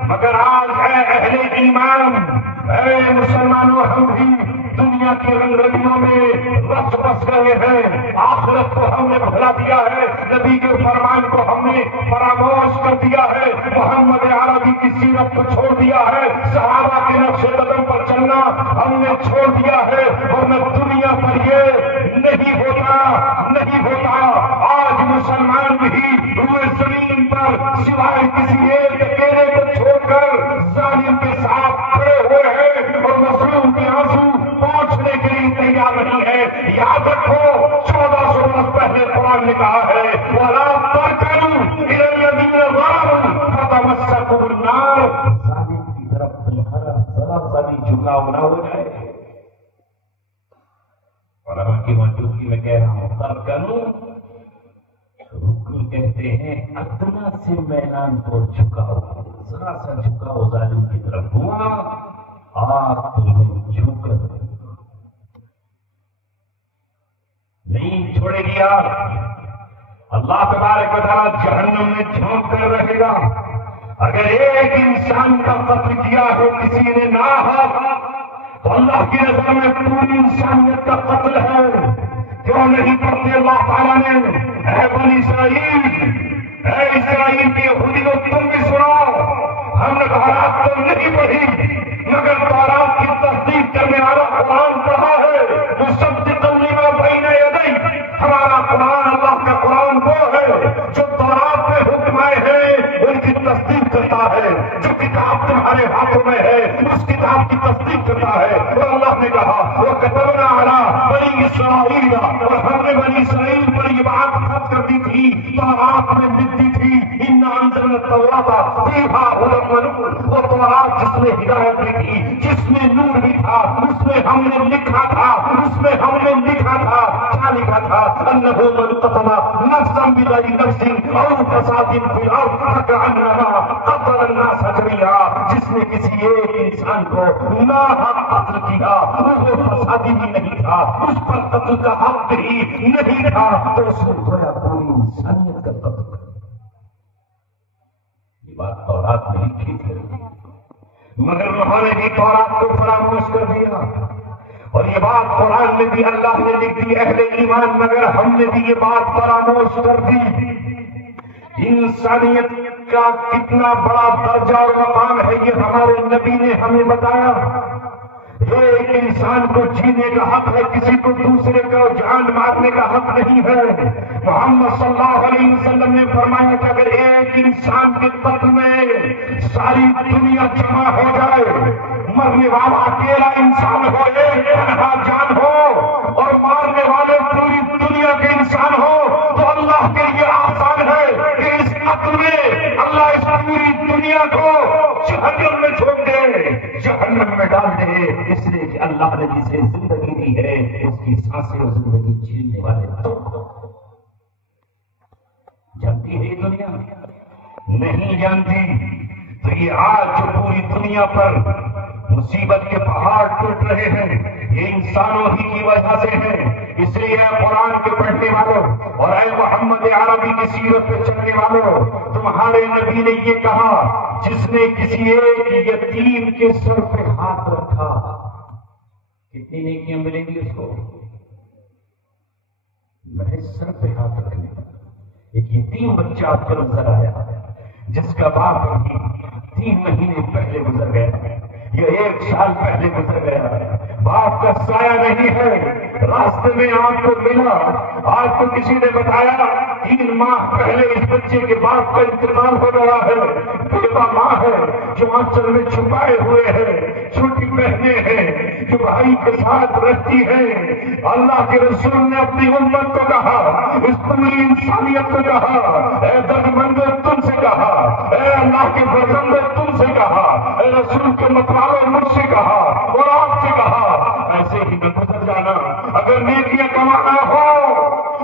مگر آج اے اہل ایمان، اے مسلمانوں، ہم بھی دنیا کی رنگریوں میں رس بس گئے ہیں، آخرت کو ہم نے بھلا دیا ہے، نبی کے فرمان کو ہم نے فراموش کر دیا ہے، محمد عربی کی سیرت کو چھوڑ دیا ہے، صحابہ کے نقش قدم پر چلنا ہم نے چھوڑ دیا ہے، ورنہ دنیا پر یہ نہیں ہوتا۔ آج مسلمان بھی روئے زمین پر سوائے کسی ایک اکیلے کو چھوڑ کر ظالم کے ساتھ کھڑے ہوئے ہیں اور مظلوم کے آنسو پہنچنے کے لیے تیار نہیں ہے۔ یاد رکھو 1400 برس پہلے قرآن نے کہا ہے وَلَا تَرْكَنُوا إِلَى الَّذِينَ ظَلَمُوا فَتَمَسَّكُمُ النَّارُ، ظالم کی طرف تمہارا ذرا سا بھی جھکاؤ نہ ہو جائے۔ علماء کی موجودگی میں کہہ رہا ہوں ترکنو، رکن کہتے ہیں ادنا سے میدان کو جھکاؤ، ذرا سا جھکاؤ ظالم کی طرف ہوا آپ تمہیں جھک نہیں چھوڑے گی۔ اللہ تبارک و تعالیٰ جہنم میں جھونک کر رہے گا۔ اگر ایک انسان کا قتل کیا ہو کسی نے ناحق، تو اللہ کی نظر میں پوری انسانیت کا قتل ہے۔ کیوں نہیں پڑھتے اللہ تعالیٰ نے اے بنی اسرائیل، اے اسرائیل کے یہودیوں تم بھی سنو، ہم نے تورات تو نہیں پڑھی مگر تورات کی تصدیق کرنے والا قرآن پڑھا ہے، مصدقا لما بین یدیہ۔ ہمارا قرآن اللہ کا قرآن وہ ہے جو تورات میں حکم آئے ہیں ان کی تصدیق کرتا ہے، جو کتاب تمہارے ہاتھوں میں ہے اس کتاب کی تصدیق کرتا ہے۔ اور اللہ نے کہا وَكَتَبْنَا عَلَىٰ بَنِي إِسْرَائِيلَ، اور ہم نے بنی اسرائیل پر یہ بات خط کر دی تھی، تورات میں لکھ دی تھی إِنَّا أَنزَلْنَا التَّوْرَاةَ فِيهَا هُدًى وَنُورٌ، وہ تورات جس میں ہدایت بھی تھی، جس میں نور بھی تھا، اس میں ہم نے لکھا تھا، اس میں ہم نے لکھا تھا، کیا لکھا تھا؟ أَنَّهُ مَنْ قَتَلَ نَفْسًا بِغَيْرِ نَفْسٍ أَوْ فَسَادٍ فِي الْأَرْضِ فَكَأَنَّمَا قَتَلَ النَّاسَ جَمِيعًا، جس نے کسی ایک انسان کو ناحق قتل کیا وہ فسادی بھی نہیں تھا، اس پر قتل کا حق بھی نہیں تھا، تو اس نے گویا پوری انسانیت کا قتل کر۔ یہ بات تورات میں لکھی تھی مگر انہوں نے بھی تورات کو فراموش کر دیا، اور یہ بات قرآن میں بھی اللہ نے لکھ دی اہل ایمان، مگر ہم نے بھی یہ بات فراموش کر دی۔ انسانیت کا کتنا بڑا درجہ اور مقام ہے یہ ہمارے نبی نے ہمیں بتایا۔ ایک انسان کو جینے کا حق ہے، کسی کو دوسرے کا جان مارنے کا حق نہیں ہے۔ محمد صلی اللہ علیہ وسلم نے فرمایا کہ اگر ایک انسان کے قتل میں ساری دنیا جمع ہو جائے، مرنے والا اکیلا انسان ہو، ایک تنہا جان ہو، اور مارنے والے پوری دنیا کے انسان ہو، تو اللہ کے لیے آسان ہے کہ اس قتل میں اللہ اس پوری دنیا کو جہنم میں چھوڑ دے، جہنم میں ڈال دے، اس لیے کہ اللہ نے جسے زندگی دی ہے اس کی سانسیں اور زندگی جینے والے تو جانتی ہے یہ دنیا نہیں جانتی۔ تو یہ آج جو پوری دنیا پر مصیبت کے پہاڑ ٹوٹ رہے ہیں یہ انسانوں ہی کی وجہ سے ہیں، اس لیے قرآن کے پڑھنے والوں اور اے محمد عربی کی سیرت پہ چلنے والوں، تمہارے نبی نے یہ کہا، جس نے کسی ایک یتیم کے سر پہ ہاتھ رکھا، کتنی نیکیاں ملیں گی اس کو؟ محض سر پہ ہاتھ رکھنے کا۔ ایک یتیم بچہ آپ کو نظر آیا جس کا باپ 3 مہینے پہلے گزر گیا یا 1 سال پہلے گزر گیا، باپ کا سایہ نہیں ہے، راستے میں آپ کو ملا، آپ کو کسی نے بتایا 3 ماہ پہلے اس بچے کے باپ کا انتقال ہو گیا ہے، بیوہ ماں ہے جو آنچل میں چھپائے ہوئے ہے، چھوٹی بہنیں ہیں جو بھائی کے ساتھ رہتی ہیں۔ اللہ کے رسول نے اپنی امت کو کہا، اس پوری انسانیت کو کہا، اے درد تم سے کہا، اے اللہ کے فرزندوں تم سے کہا، اے رسول کے مطالعے مجھ سے کہا اور آپ سے کہا، ایسے ہی نہ گزر جانا۔ اگر نیکیاں کمانا ہو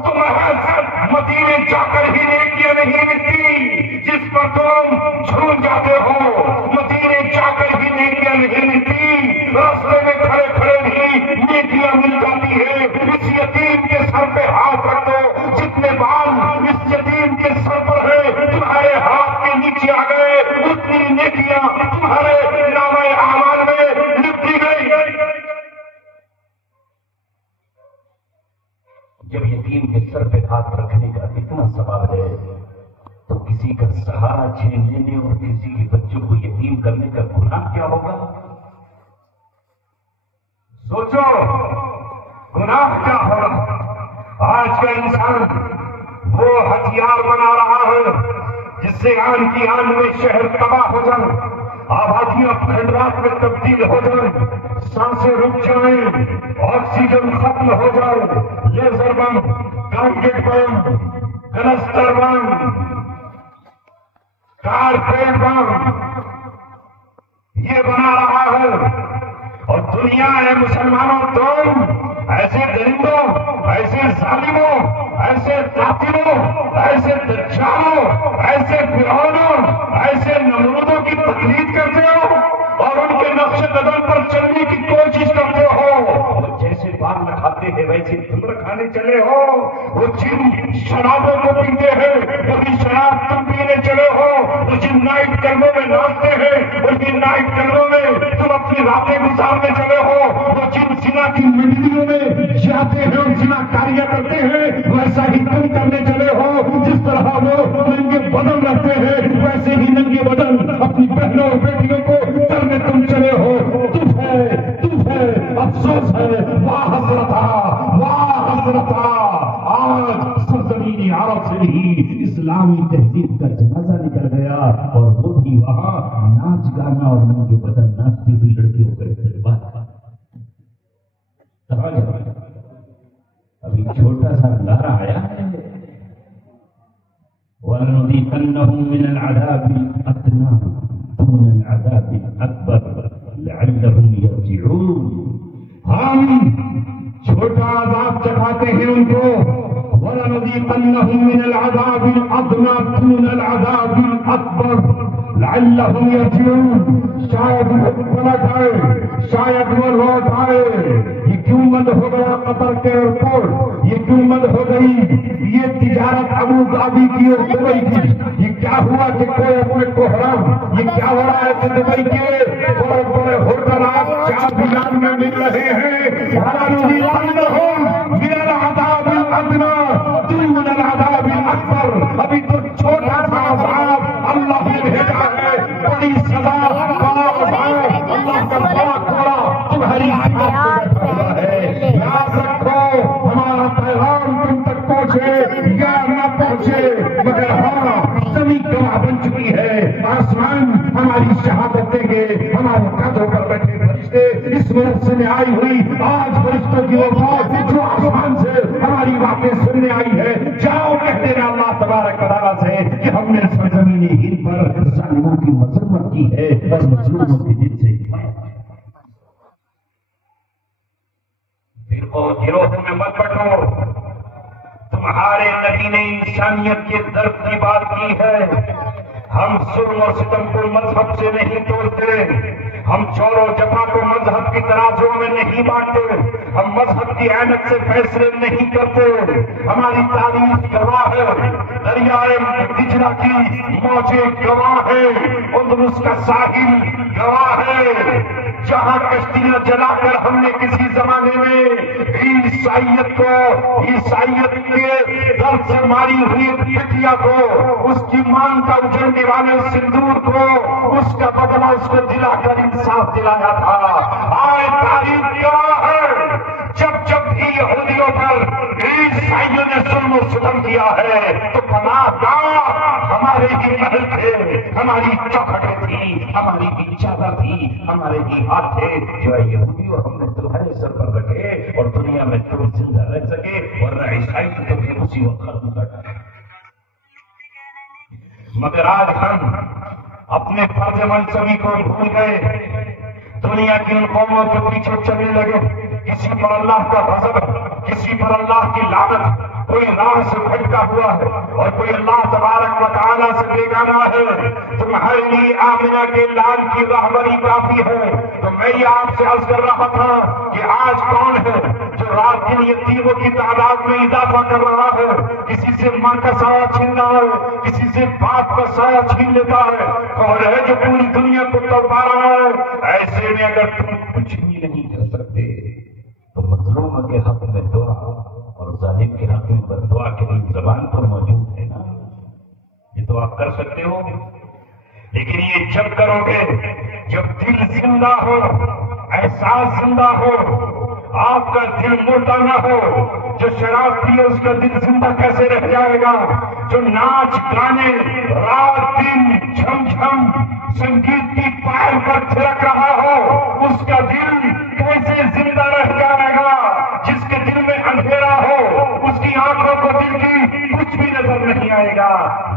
تو محض مدینے جا کر ہی نیکیاں نہیں ملتی جس پر تم جھوم جاتے ہو، مدینے جا کر ہی نیکیاں نہیں ملتی، راستے میں کھڑے کھڑے بھی نیکیاں مل جاتی ہے۔ اس یتیم کے سر پہ ہاتھ رکھ دو، جتنے بال اس یتیم کے سر پر ہے تمہارے ہاتھ کے نیچے آ گئے، اتنی نیکیاں تمہارے نامہ اعمال میں لکھ دی گئی۔ جب یتیم کے سر پہ ہاتھ رکھنے کا اتنا ثواب ہے تو کسی کا سہارا چھین لینے اور کسی کے بچوں کو یتیم کرنے کا گناہ کیا ہوگا؟ سوچو گناہ کیا ہوگا؟ آج کا انسان وہ ہتھیار بنا رہا ہے جس سے آن کی آن میں شہر تباہ ہو جائے، آبادیاں کھنڈرات میں تبدیل ہو جائیں، سانسیں رک جائیں، آکسیجن ختم ہو جائے، لیزر بم، کانکریٹ بم، کلسٹر بم، کارپیٹ بم یہ بنا رہا ہے۔ اور دنیا ہے مسلمانوں، تم ایسے درندوں، ایسے ظالموں، ایسے قاتلوں، ایسے دجالوں، ایسے فرعونوں، ایسے نمرودوں کی تقلید کرتے ہو اور ان کے نقش قدم پر چلنے کی کوشش کرتے ہو۔ وہ جیسے پان کھاتے ہیں ویسے تم کھانے چلے ہو، وہ جن شرابوں کو پیتے ہیں وہی شراب تم پینے چلے ہو، وہ جن نائٹ کلبوں میں ناچتے ہیں وہی نائٹ کلبوں میں تم اپنی راتیں گزارنے چلے ہو، وہ جن زنا کی منڈلیوں میں جاتے ہیں اور زنا کاریاں کرتے ہیں ویسا ہی تم کرنے چلے ہو۔ جس طرح وہ ننگے بدن رکھتے ہیں ویسے ہی ننگے بدن اپنی بہنوں اور بیٹیوں کو کرنے تم چلے ہو۔ تم ہے افسوس ہے، واہ حسرتا، واہ حسرتا، آج سرزمین عرب سے بھی اسلامی تہذیب کا جنازہ نکل گیا اور وہ بھی وہاں ناچ گانا اور ننگے بدن ناچتی ہوئی لڑکیوں کا استقبال تھا۔ ابھی چھوٹا سا نعرہ آیا ہے، وَلَنُذِيقَنَّهُم مِّنَ الْعَذَابِ الْأَدْنَىٰ دُونَ الْعَذَابِ الْأَكْبَرِ لَعَلَّهُمْ يَرْجِعُونَ۔ ہم چھوٹا عذاب چکھاتے ہیں ان کو، وَلَنُذِيقَنَّهُم مِّنَ الْعَذَابِ الْأَدْنَىٰ دُونَ الْعَذَابِ الْأَكْبَرِ لَعَلَّهُمْ يَرْجِعُونَ۔ شاید وہ پلٹ آئے، شاید وہ لوٹ آئے۔ یہ کیوں بند ہو گیا قطر کے ایئرپورٹ؟ یہ کیوں بند ہو گئی یہ تجارت ابو ظبی کی اور دبئی کی؟ یہ کیا ہوا کہ کوئی اپنے کو حرام؟ یہ کیا ہو رہا ہے کہ دبئی کے بڑے بڑے ہوٹل آپ 4 دن میں مل رہے ہیں؟ مِنَ الْعَذَابِ الْأَدْنَىٰ دُونَ الْعَذَابِ الْأَكْبَرِ۔ ابھی تو چھوٹا سا عذاب اللہ نے بھیجا ہے، بڑی سزا اللہ کا بڑا کھوڑا تمہاری ہے۔ یاد رکھو ہمارا پیغام تم تک پہنچے یا نہ پہنچے، مگر ہاں زمین گواہ بن چکی ہے، آسمان ہماری شہادت دیں گے، ہمارے قدروں پر بیٹھے فرشتے اس مدرسے میں آئی ہوئی آج فرشتوں کی وہ فوج جو آسمان سے ہماری باتیں سننے آئی ہے، جاؤ کہہ دینا اللہ تبارک و تعالیٰ سے کہ ہم نے سرزمین ہند پر ظالموں کی مذمت کی ہے اور مظلوموں کے دل سے گروہ میں مت بٹو۔ تمہارے نبی نے انسانیت کے درد کی بات کی ہے۔ ہم ظلم اور ستم کو مذہب سے نہیں توڑتے، ہم چور و جفا کو مذہب کی ترازوں میں نہیں بانٹتے، ہم مذہب کی عینت سے فیصلے نہیں کرتے۔ ہماری تاریخ گواہ ہے، دریائے دجلہ کی موجیں گواہ ہے، اندلس کا ساحل گواہ ہے، جہاں کشتیاں جلا کر ہم نے کسی زمانے میں عیسائیت کے در سے ماری ہوئی بٹیا کو، اس کی مانگ کا اجڑنے والے سندور کو، اس کا بدلہ اس کو دلا کر انصاف دلایا تھا۔ آج تاریخ گواہ ہے، جب بھی یہودیوں پر عیسائیوں نے ظلم و ستم کیا ہے تو پناہ گاہ ہمارے ہی محل تھے، ہماری چوکھٹیں تھی، ہماری بھی چادر تھی، ہمارے ہی ہاتھ تھے، جو یہودیوں ہم نے تمہارے سر پر رکھے اور دنیا میں تم زندہ رہ سکے، ورنہ عیسائی تو تمہیں اسی وقت ختم کر ڈالے۔ مگر آج ہم اپنے فرض منصبی کو بھول گئے، دنیا کی ان قوموں کے پیچھے چلنے لگے، کسی پر اللہ کا غضب، کسی پر اللہ کی لعنت، کوئی راہ سے بھٹکا ہوا ہے اور کوئی اللہ تبارک و تعالیٰ سے بیگانہ ہے۔ تمہارے لیے آمنہ کے لال کی راہبری کافی ہے۔ تو میں یہ آپ سے عرض کر رہا تھا کہ آج کون ہے جو رات دن یتیموں کی تعداد میں اضافہ کر رہا ہے؟ کسی سے ماں کا سایہ چھین رہا ہے، کسی سے باپ کا سایہ چھین لیتا ہے، کون ہے جو پوری دنیا کو توڑا رہا ہے؟ ایسے میں اگر تم کچھ بھی نہیں کر سکتے تو مظلوم کے حق میں دعا اور ظالم کے حق میں بددعا کے لیے زبان پر موجود ہے نا، یہ تو آپ کر سکتے ہو۔ لیکن یہ جب کرو گے جب دل زندہ ہو، احساس زندہ ہو، آپ کا دل مردہ نہ ہو۔ جو شراب پیے اس کا دل زندہ کیسے رہ جائے گا؟ جو ناچ گانے رات دن جھم جھم سنگیت کی پائل پر تھرک رہا ہو، اس کا دل کیسے زندہ رہ جائے گا؟ جس کے دل میں اندھیرا ہو، اس کی آنکھوں کو دل کی کچھ بھی نظر نہیں آئے گا۔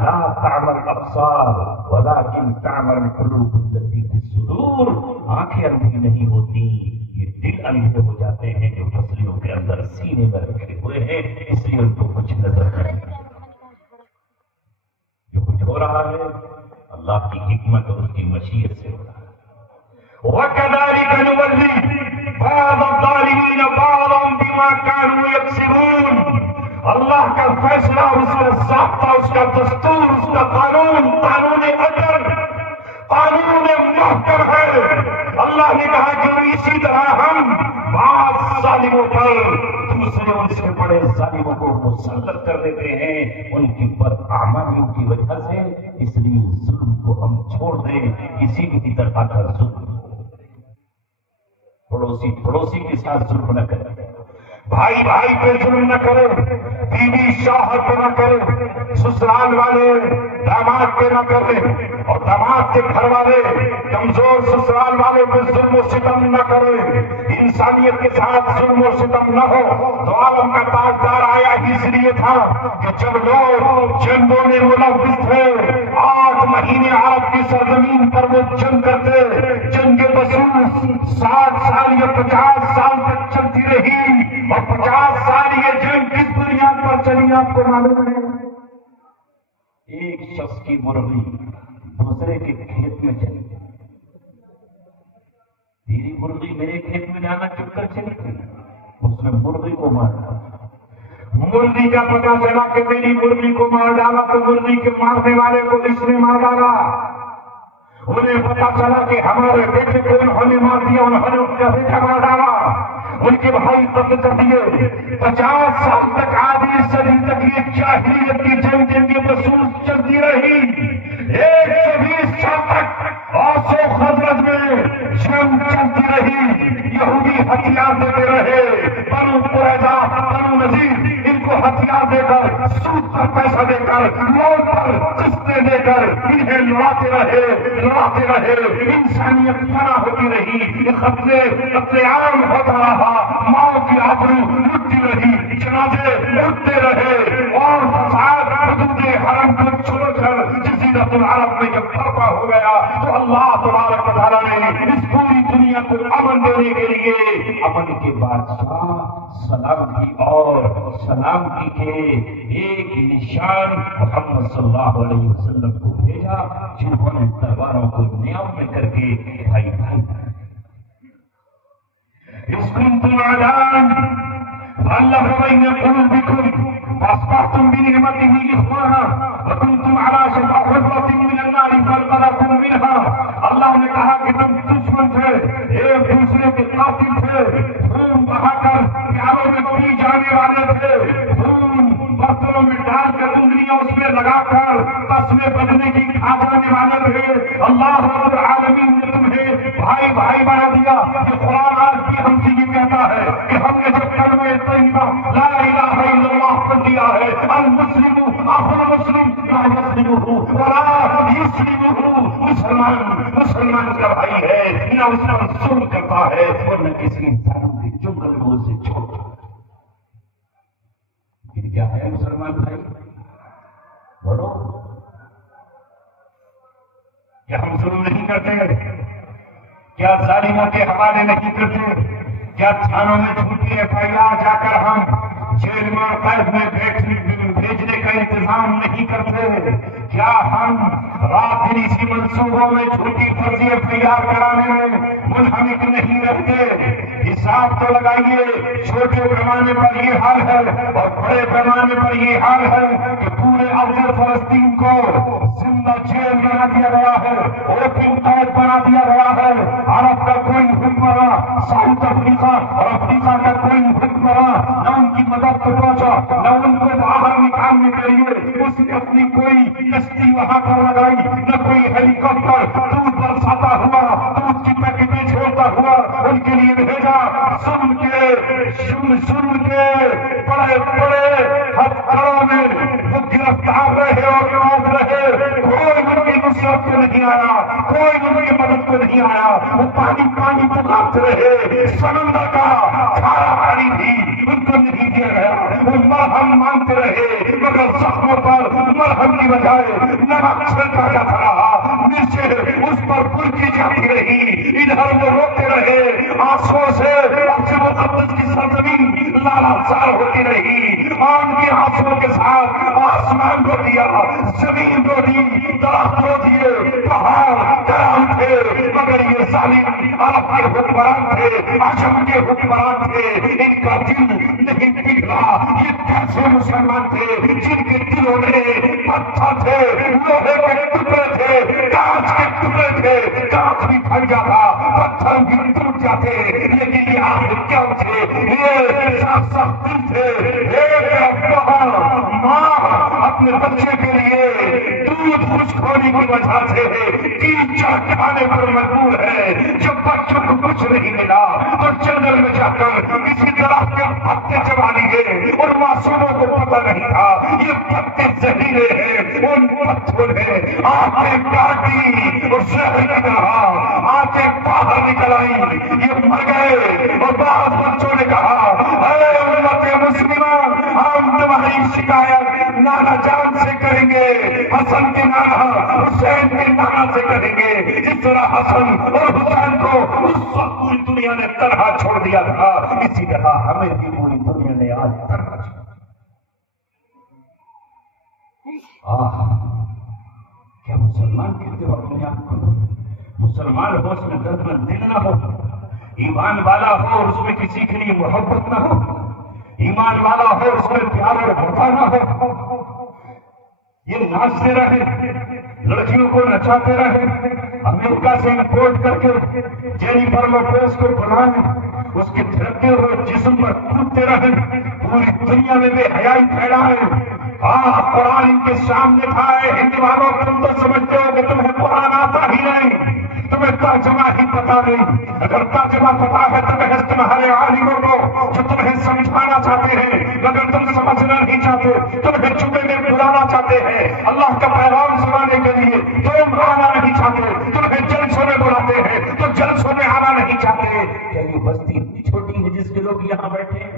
لا تعمل الابصار ولكن تعمل القلوب التي في الصدور۔ آنکھیں اندھی نہیں ہوتی، یہ دل اندھے ہو جاتے ہیں جو پسلیوں کے اندر سینے میں رکھے ہوئے ہیں، اس لیے ان کو کچھ نظر نہیں آتا۔ جو کچھ ہو رہا ہے اللہ کی حکمت اور اس کی مشیت سے ہو رہا ہے۔ وَكَذَلِكَ نُوَلِّي بَعْضَ الظَّالِمِينَ بَعْضًا بِمَا كَانُوا يَكْسِبُونَ۔ اللہ کا فیصلہ، اس کا ضابطہ، اس کا دستور، اس کا قانون، قانون عدل، قانون محکم ہے۔ اللہ نے کہا کہ اسی طرح ہم بعض ظالموں پر دوسرے ان سے بڑے ظالموں کو مسلط کر دیتے ہیں ان کی بداعمالیوں کی وجہ سے۔ اس لیے ظلم کو ہم چھوڑ دیں، کسی بھی طرح کا ظلم، پڑوسی کے ساتھ ظلم نہ کرے، بھائی بھائی پہ ظلم نہ کرے، بیوی شوہر پہ نہ کرے، سسرال والے داماد پہ نہ کرے، اور داماد کے گھر والے کمزور سسرال والے پہ ظلم و ستم نہ کرے۔ انسانیت کے ساتھ ظلم و ستم نہ ہو۔ تو عالم کا تاجدار آیا ہی اس لیے تھا کہ جب لوگ جنگوں میں ملوث تھے، 8 مہینے عرب کی سرزمین پر وہ جنگ کرتے، جنگ بسوس 60 سال یا 50 سال تک چلتی رہی، اور 50 سال یہ جنگ کس بنیاد پر چلی آپ کو معلوم ہے؟ ایک شخص کی مرغی دوسرے کے کھیت میں چلی گئی، تیری مرغی میرے کھیت میں جانا چپ کر چلی گئی، اس نے مرغی کو مارا۔ مرغی کا پتا چلا کہ میری مرغی کو مار ڈالا تو مرغی کے مارنے والے کو اس نے مار ڈالا۔ انہیں پتا چلا کہ ہمارے بیٹے کو انہوں نے مار دیا، انہوں نے ان کا بیٹا مار ڈالا، ان کے بھائی قتل کر دیے۔ 50 سال تک، آدھی صدی تک یہ جاہلیت کی جنگ بسوس چلتی رہی۔ 120 سال تک اوس و خزرج میں جنگ چلتی رہی، یہودی ہتھیار دیتے رہے، بنو قریظہ، بنو نذیر ان کو ہتھیار دے کر، سود پر پیسہ دے کر، لوٹ پر قسطیں دے کر انہیں لڑاتے رہے، انسانیت فنا ہوتی رہی، قتل عام ہوتا رہا، ماؤں کی آبرو لٹتی رہی، جنازے اٹھتے رہے، اور فساد حدود حرم کو چھوڑ کر جزیرۃ العرب میں جب برپا ہو گیا تو اللہ تبارک و تعالیٰ نے اس پوری دنیا کو امن دینے کے لیے امن کے بادشاہ، سلامتی اور سلامتی کے ایک نشان محمد صلی اللہ علیہ وسلم کو بھیجا، جنہوں نے تلواروں کو نیام میں کر کے بھائی بھائی اس کنتم عدان فألف بين قلوبكم فأصبحتم بنعمته إخوانا وكنتم على شفا حفرة من النار فانقذكم منها۔ اللہ نے کہا کہ تم دشمن تھے، ایک دوسرے کے قاتل تھے، خون بہا کر پیاروں میں پی جانے والے تھے، خون برتنوں میں ڈال کر انگلیاں اس میں لگا کر قسمیں بدلنے کی کھا جانے والے تھے۔ اللہ رب العالمین نے تمہیں بھائی بھائی بنا دیا۔ یہ قرآن آج بھی ہم سے یہ کہتا ہے کہ ہم نے جب کلمہ طیبہ لا الہ الا اللہ پڑھ دیا ہے، المسلم اخو المسلم لا یسلمہ ولا یسلمہ، مسلمان کا بھائی ہے، نہ اس کا ظلم کرتا ہے اور نہ کسی انسان کے جنگل میں اسے چھوڑتا۔ لیکن کیا ہے مسلمان بھائی؟ بولو، کیا ہم ظلم نہیں کرتے؟ کیا ظالموں کے حوالے نہیں کرتے؟ کیا تھانوں میں جھوٹی ایف آئی آر جا کر ہم جیل میں قید میں بھیجنے کا انتظام نہیں کرتے؟ کیا ہم رات دن اسی منصوبوں میں جھوٹی فرضی ایف آئی آر کرانے میں منہمک نہیں رہتے؟ حساب تو لگائیے، چھوٹے پیمانے پر یہ حال ہے اور بڑے پیمانے پر یہ حال ہے کہ پورے ارض فلسطین کو زندہ جیل بنا دیا گیا ہے، اوپن قید بنا دیا گیا ہے۔ عرب کا کوئی حکمراں، ساؤتھ افریقہ اور افریقہ کا کوئی حکمراں نہ ان کی مدد کو پہنچا، نہ ان کو باہر نکالنے کے لیے اس نے اپنی کوئی کشتی وہاں پر لگائی، نہ کوئی ہیلی کاپٹر دودھ برساتا ہوا، دودھ کی پیکٹیں چھوڑتا ہوا ان کے لیے بھیجا۔ سن کے بڑے بڑے ہتھکڑوں میں وہ گرفتار رہے اور موت رہے، کوئی ان کی نصرت کو نہیں آیا، کوئی ان کی مدد کو نہیں آیا۔ وہ پانی پانی پکارتے رہے، سمندر کا کھارا پانی بھی ان کو نہیں دیا گیا۔ وہ مرہم مانگتے رہے مگر زخموں پر مرہم کی بجائے نمک چھڑکا جاتا رہا، مرچیں اس پر پھڑکی جاتی رہی، ادھر وہ روتے رہے آنسوؤں سے، اپنے مقدس کی سرزمین لالازار ہوتی رہی۔ آن کے آنسوؤں کے ساتھ آسمان کو دیا، زمین کو دی، درخت کو دیے، پہاڑ ڈرا اٹھے، مگر یہ ظالم عرب کے حکمران تھے، عجم کے حکمران تھے، ان کا دل نہیں پگھلا۔ یہ کیسے مسلمان تھے جن کے دلوں میں پتھر تھے، لوہے کے ٹکڑے تھے، کانچ کے ٹکڑے تھے، کانچ بھی پھٹ جاتا، پتھر بھی ٹوٹ جاتے، لیکن یہ آخر کیا تھے؟ یہ سخت دل تھے۔ ایک ماں اپنے بچے کے لیے دودھ خشک ہونے کی وجہ سے کیچڑ کھانے پر مجبور ہے۔ جب بچوں کو کچھ نہیں ملا تو جنگل میں جا کر کسی درخت کے پتے چبا لیے، اور معصوموں کو پتہ نہیں تھا یہ پتے زہریلے ہیں، ان پتوں نے آنکھیں کاٹی اور زہر نکلا، آنکھیں باہر نکل آئی، یہ مر گئے۔ اور بعض بچوں نے کہا اے امت مسلمہ، ہم تمہاری شکایت نانا جان سے کریں گے، حسن کے نانا، حسین کے نانا سے کریں گے۔ جس طرح حسن اور حسین کو اس وقت پوری دنیا نے تنہا چھوڑ دیا تھا، اسی طرح ہمیں بھی پوری دنیا نے آج تنہا چھوڑ دیا۔ کیا مسلمان کہتے ہو اپنے آپ کو؟ مسلمان ہو اس میں درد مند دل نہ ہو، ایمان والا ہو اور اس میں کسی کے لیے محبت نہ ہو، ایمان والا ہو اس میں پیار اور وفا نہ ہو۔ یہ ناچتے رہے، لڑکیوں کو نچاتے رہے، امریکہ سے امپورٹ کر کے جینیفر لوپیز کو بنائیں، اس کے تھرکتے ہوئے جسم پر کودتے رہے، پوری دنیا میں بے حیائی پھیلائیں۔ قرآن ان کے سامنے تھا۔ ہندو والوں تم تو سمجھتے ہو کہ تمہیں قرآن آتا ہی نہیں، تمہیں ترجمہ ہی پتا نہیں۔ اگر ترجمہ پتا ہے تو محض تمہارے عالموں کو جو تمہیں سمجھانا چاہتے ہیں، مگر تم سمجھنا نہیں چاہتے، تمہیں چپے میں بلانا چاہتے ہیں اللہ کا پیغام سنانے کے لیے، تم آنا نہیں چاہتے، تمہیں جلسوں میں بلاتے ہیں تو جلسوں میں آنا نہیں چاہتے۔ کیا یہ بستی اتنی چھوٹی ہے جس کے لوگ یہاں بیٹھے ہیں؟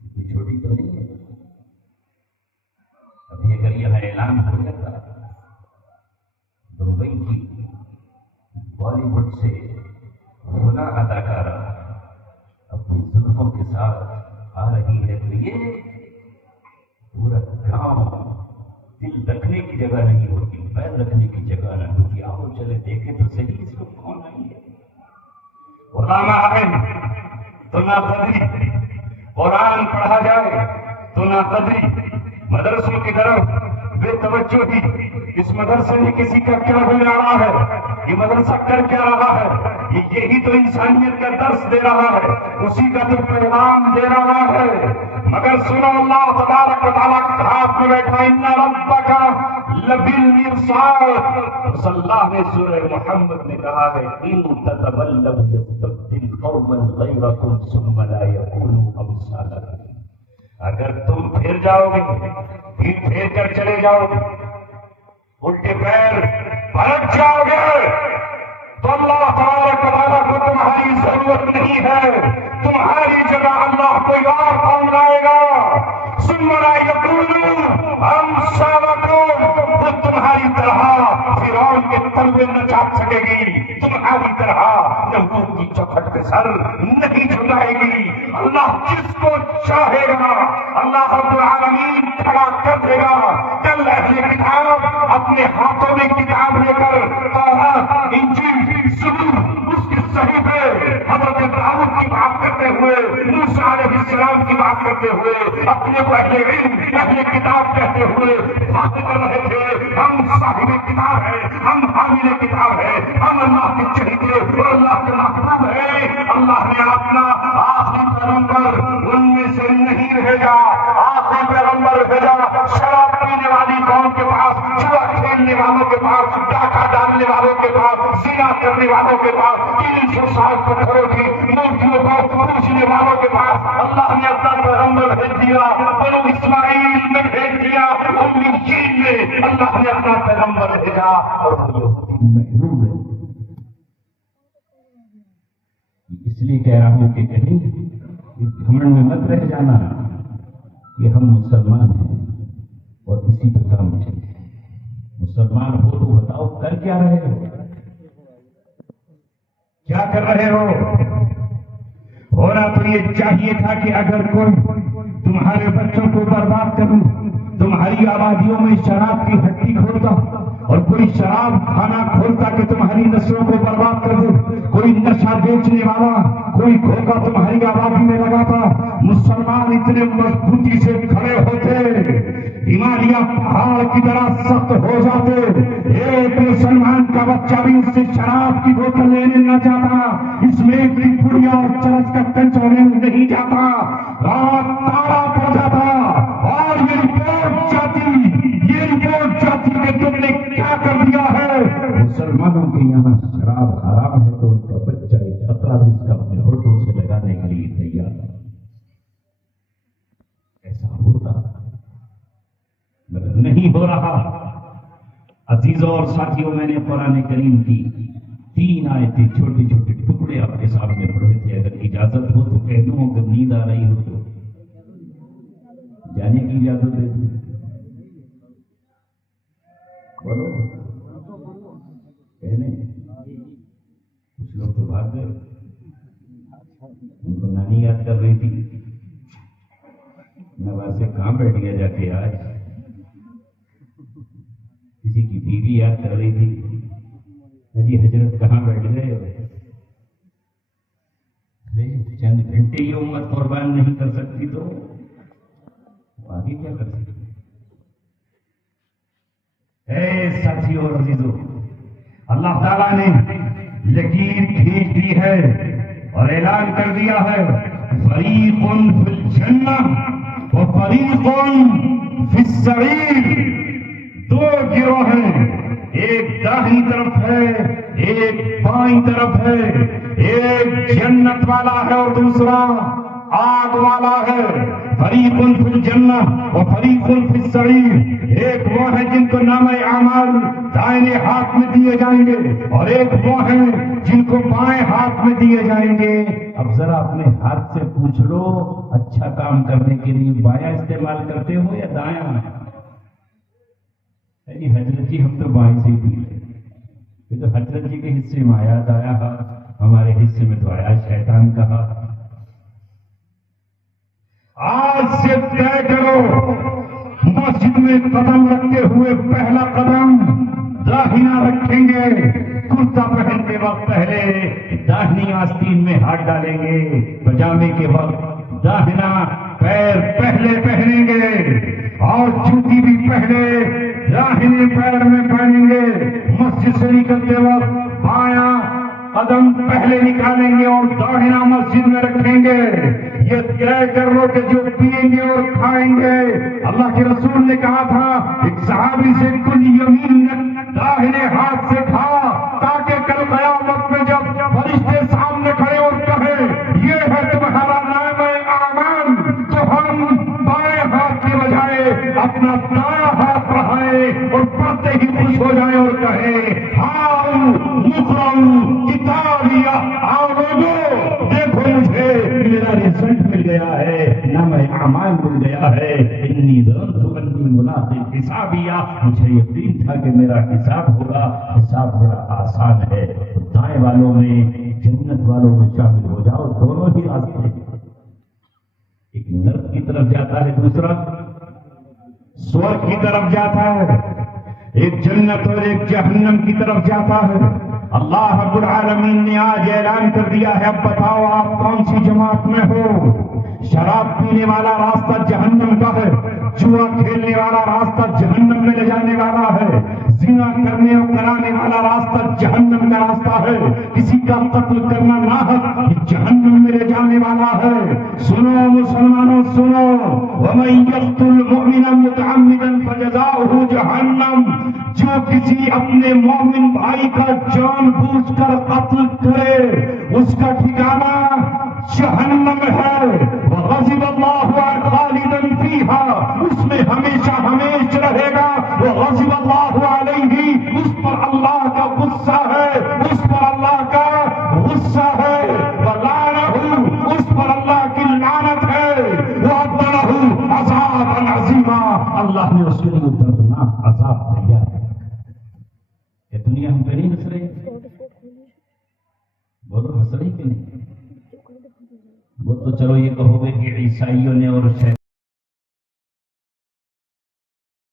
اتنی چھوٹی تو نہیں ہے۔ ابھی اگر یہ اعلان ہو جاتا دبئی کی بالی ووڈ سے فلاں اداکارہ اپنی زلفوں کے ساتھ کہاں دل رکھنے کی جگہ نہیں ہوتی، پیر رکھنے کی جگہ نہیں ہوتی. آؤ چلے دیکھیں تو صحیح اس کو کون نہیں ہے. علماء آئے تو نہ قدری، قرآن پڑھا جائے تو نہ قدری، مدرسوں کی طرف بے توجہی. اس مدرسے میں کسی کا کیا ہونے رہا ہے، یہ مدرسہ کر کیا رہا ہے، یہی تو انسانیت کا درس دے رہا ہے، اسی کا تو پیغام دے رہا ہے. مگر سنو اللہ تبارک و تعالیٰ کے ہاتھ میں بیٹھا ان ربک لبالمرصاد. صلی اللہ نے سورہ محمد میں کہا ہے ان تتولوا یستبدل قوما غیرکم ثم لا یکونوا امثالکم. اگر تم پھر جاؤ گے، پھر کر چلے جاؤ گے، الٹے پیر پلٹ جاؤ گے، تو اللہ تبارک و تعالیٰ کو تمہاری ضرورت نہیں ہے. تمہاری جگہ اللہ کوئی اور قوم لائے گا. ثم لا یکونوا امثالکم. وہ تمہاری طرح فرعون کے تلوے نہ چاٹ سکے گی، تمہاری طرح نمرود کی چوکھٹ پہ سر نہیں جھکائے گی. اللہ جس کو چاہے گا اللہ رب العالمین کھڑا کر دے گا. کل اہل کتاب اپنے ہاتھوں میں کتاب لے کر تورات، انجیل، زبور، اس کے صحیفے حضرت داؤد کی بات کرتے ہوئے، موسیٰ علیہ السلام کی بات کرتے ہوئے، اپنے کو اہل علم، اہل کتاب کہتے ہوئے بات کر رہے تھے. ہم صاحب کتاب ہیں، ہم حامل کتاب ہیں، ہم اللہ کے چہیتے اور اللہ کے محبوب ہیں. اللہ نے اپنا آخری پیغمبر ان میں سے نہیں بھیجا. آخری پیغمبر بھیجا شراب پینے والی قوم کے پاس، جوا کھیلنے والوں کے پاس، ڈاکہ ڈالنے والوں کے پاس، زنا کرنے والوں کے پاس، 300 سال پتھروں کی مورتیوں کو پوجنے والوں کے پاس اللہ نے اپنا پیغمبر بھیج دیا. بنو اسماعیل میں بھیج دیا، امیین میں اللہ نے اپنا پیغمبر بھیجا. اور محروم ہے. اس لیے کہہ رہا ہوں کہ کہیں اس گھمنڈ میں مت رہ جانا کہ ہم مسلمان ہیں اور اسی پہ کام چلے. مسلمان ہو تو بتاؤ کر کیا رہے ہو، کیا کر رہے ہو. ہونا تو یہ چاہیے تھا کہ اگر کوئی تمہارے بچوں کو برباد کروں، تمہاری آبادیوں میں شراب کی ہٹی کھولتا اور کوئی شراب کھانا کھولتا کہ تمہاری نسلوں کو برباد کر دے، کوئی نشہ بیچنے والا کوئی دھوکہ تمہاری آبادی میں لگاتا، مسلمان اتنے مضبوطی سے کھڑے ہوتے، ہمالیہ پہاڑ کی طرح سخت ہو جاتے. ایک مسلمان کا بچہ بھی اس سے شراب کی بوتل لینے نہ جاتا، اس میں بھی پڑیا اور چرس کا کنچا لینے نہیں جاتا. رات تارا پڑ جاتا اور یہ رپورٹ جاتی کہ تم نے کیا کر دیا ہے. مسلمانوں کے یہاں شراب حرام ہے تو ان کا بچہ ایک خطرہ اس کا اپنے ہونٹوں سے لگانے کے لیے تیار ہے. ایسا ہوتا مگر نہیں ہو رہا. عزیزوں اور ساتھیوں، میں نے قرآن کریم کی 3 آیتیں چھوٹے چھوٹے ٹکڑے آپ کے سامنے پڑھے تھے. اگر اجازت ہو تو کہہ دوں، اگر نیند آ رہی ہو تو جانے کی اجازت دے دوں. بولو کہنے کچھ لوگ تو بھاگ گئے. ان کو نانی یاد کر رہی تھی، میں وہاں سے کہاں بیٹھ گیا جا کے. آج کسی کی بیوی یاد کر رہی تھی، جی حضرت کہاں بیٹھ گئے. چند گھنٹے یہ امت قربان نہیں کر سکتی تو آگے کیا کر سکتی. اے ساتھیوں اور عزیزوں، اللہ تعالیٰ نے لکیر کھینچ دی ہے اور اعلان کر دیا ہے فریق فی الجنہ و فریق فی السعیر. 2 گروہ ہیں، ایک داہنی طرف ہے، ایک بائیں طرف ہے. ایک جنت والا ہے اور دوسرا آگ والا ہے. فریق فی الجنہ و فریق فی السعیر. ایک وہ ہے جن کو نامہ اعمال دائیں ہاتھ میں دیے جائیں گے اور ایک وہ ہیں جن کو بائیں ہاتھ میں دیے جائیں گے. اب ذرا اپنے ہاتھ سے پوچھ لو، اچھا کام کرنے کے لیے بایاں استعمال کرتے ہو یا دایاں؟ حضرت جی ہم تو بائیں سے ہی پی لیں. یہ تو حضرت جی کے حصے میں آیا دایا ہاتھ، ہمارے حصے میں تو آیا شیطان کا ہاتھ. آج سے طے کرو مسجد میں قدم رکھتے ہوئے پہلا قدم داہنا رکھیں گے، کرتا پہنتے وقت پہلے داہنی آستین میں ہاتھ ڈالیں گے، پجامے کے وقت داہنا پیر پہلے پہنیں گے اور جوتی بھی پہلے داہنے پیر میں پہنیں گے، مسجد سے نکلتے وقت بایاں قدم پہلے نکالیں گے اور داہنا مسجد میں رکھیں گے، یہ طے کر لو کہ جو پیئیں گے اور کھائیں گے، اللہ کے رسول نے کہا تھا ایک صحابی سے کل یمین داہنے ہاتھ سے کھا تاکہ کل قیامت میں جب فرشتے سامنے کھڑے اور کہیں یہ ہے تمہارا نام اعمال، تو ہم بائیں ہاتھ کے بجائے اپنا دایاں ہاتھ بڑھائیں اور پڑھتے ہی خوش ہو جائیں اور کہیں ہاؤ مقرؤ کتابیہ، آؤ لوگو دیکھو مجھے میرا رزلٹ مل گیا ہے، نام اعمال مل گیا ہے، انی ظننت انی ملاق حسابیہ، مجھے یقین تھا کہ میرا حساب ہوگا، حساب میرا آسان ہے۔ تو دائیں والوں میں جنت والوں میں شامل ہو جاؤ، دونوں ہی راستے، ایک نرک کی طرف جاتا ہے، دوسرا سورگ کی طرف جاتا ہے، ایک جنت اور ایک جہنم کی طرف جاتا ہے۔ اللہ رب العالمین نے آج اعلان کر دیا ہے، اب بتاؤ آپ کون سی جماعت میں ہو؟ شراب پینے والا راستہ جہنم کا ہے، جوا کھیلنے والا راستہ جہنم میں لے جانے والا ہے، زنا کرنے اور کرانے والا راستہ جہنم کا راستہ ہے، کسی کا قتل کرنا ناحق یہ جہنم میں لے جانے والا ہے۔ سنو مسلمانوں سنو، وَمَن يَقْتُلْ مُؤْمِنًا مُتَعَمِّدًا فَجَزَاؤُهُ جَهَنَّمُ، جو کسی اپنے مومن بھائی کا جان بوجھ کر قتل کرے اس کا ٹھکانہ جہنم ہے، وغضب اللہ خالدا فیہا، اس میں ہمیشہ ہمیش رہے گا، وغضب اللہ علیہ، اس پر اللہ کا غصہ ہے، اس پر اللہ کا غصہ ہے، ولعنہ، اس پر اللہ کی لعنت ہے، وَأَعَدَّ لَهُ عَذَابًا عَظِیمًا، اللہ نے اس کے لیے دردناک عذاب تیار کیا۔ یہ دنیا ہم پہ نہیں ہنس رہی، بولو ہنس رہی کہ نہیں؟ وہ تو چلو یہ کہو گے کہ عیسائیوں نے اور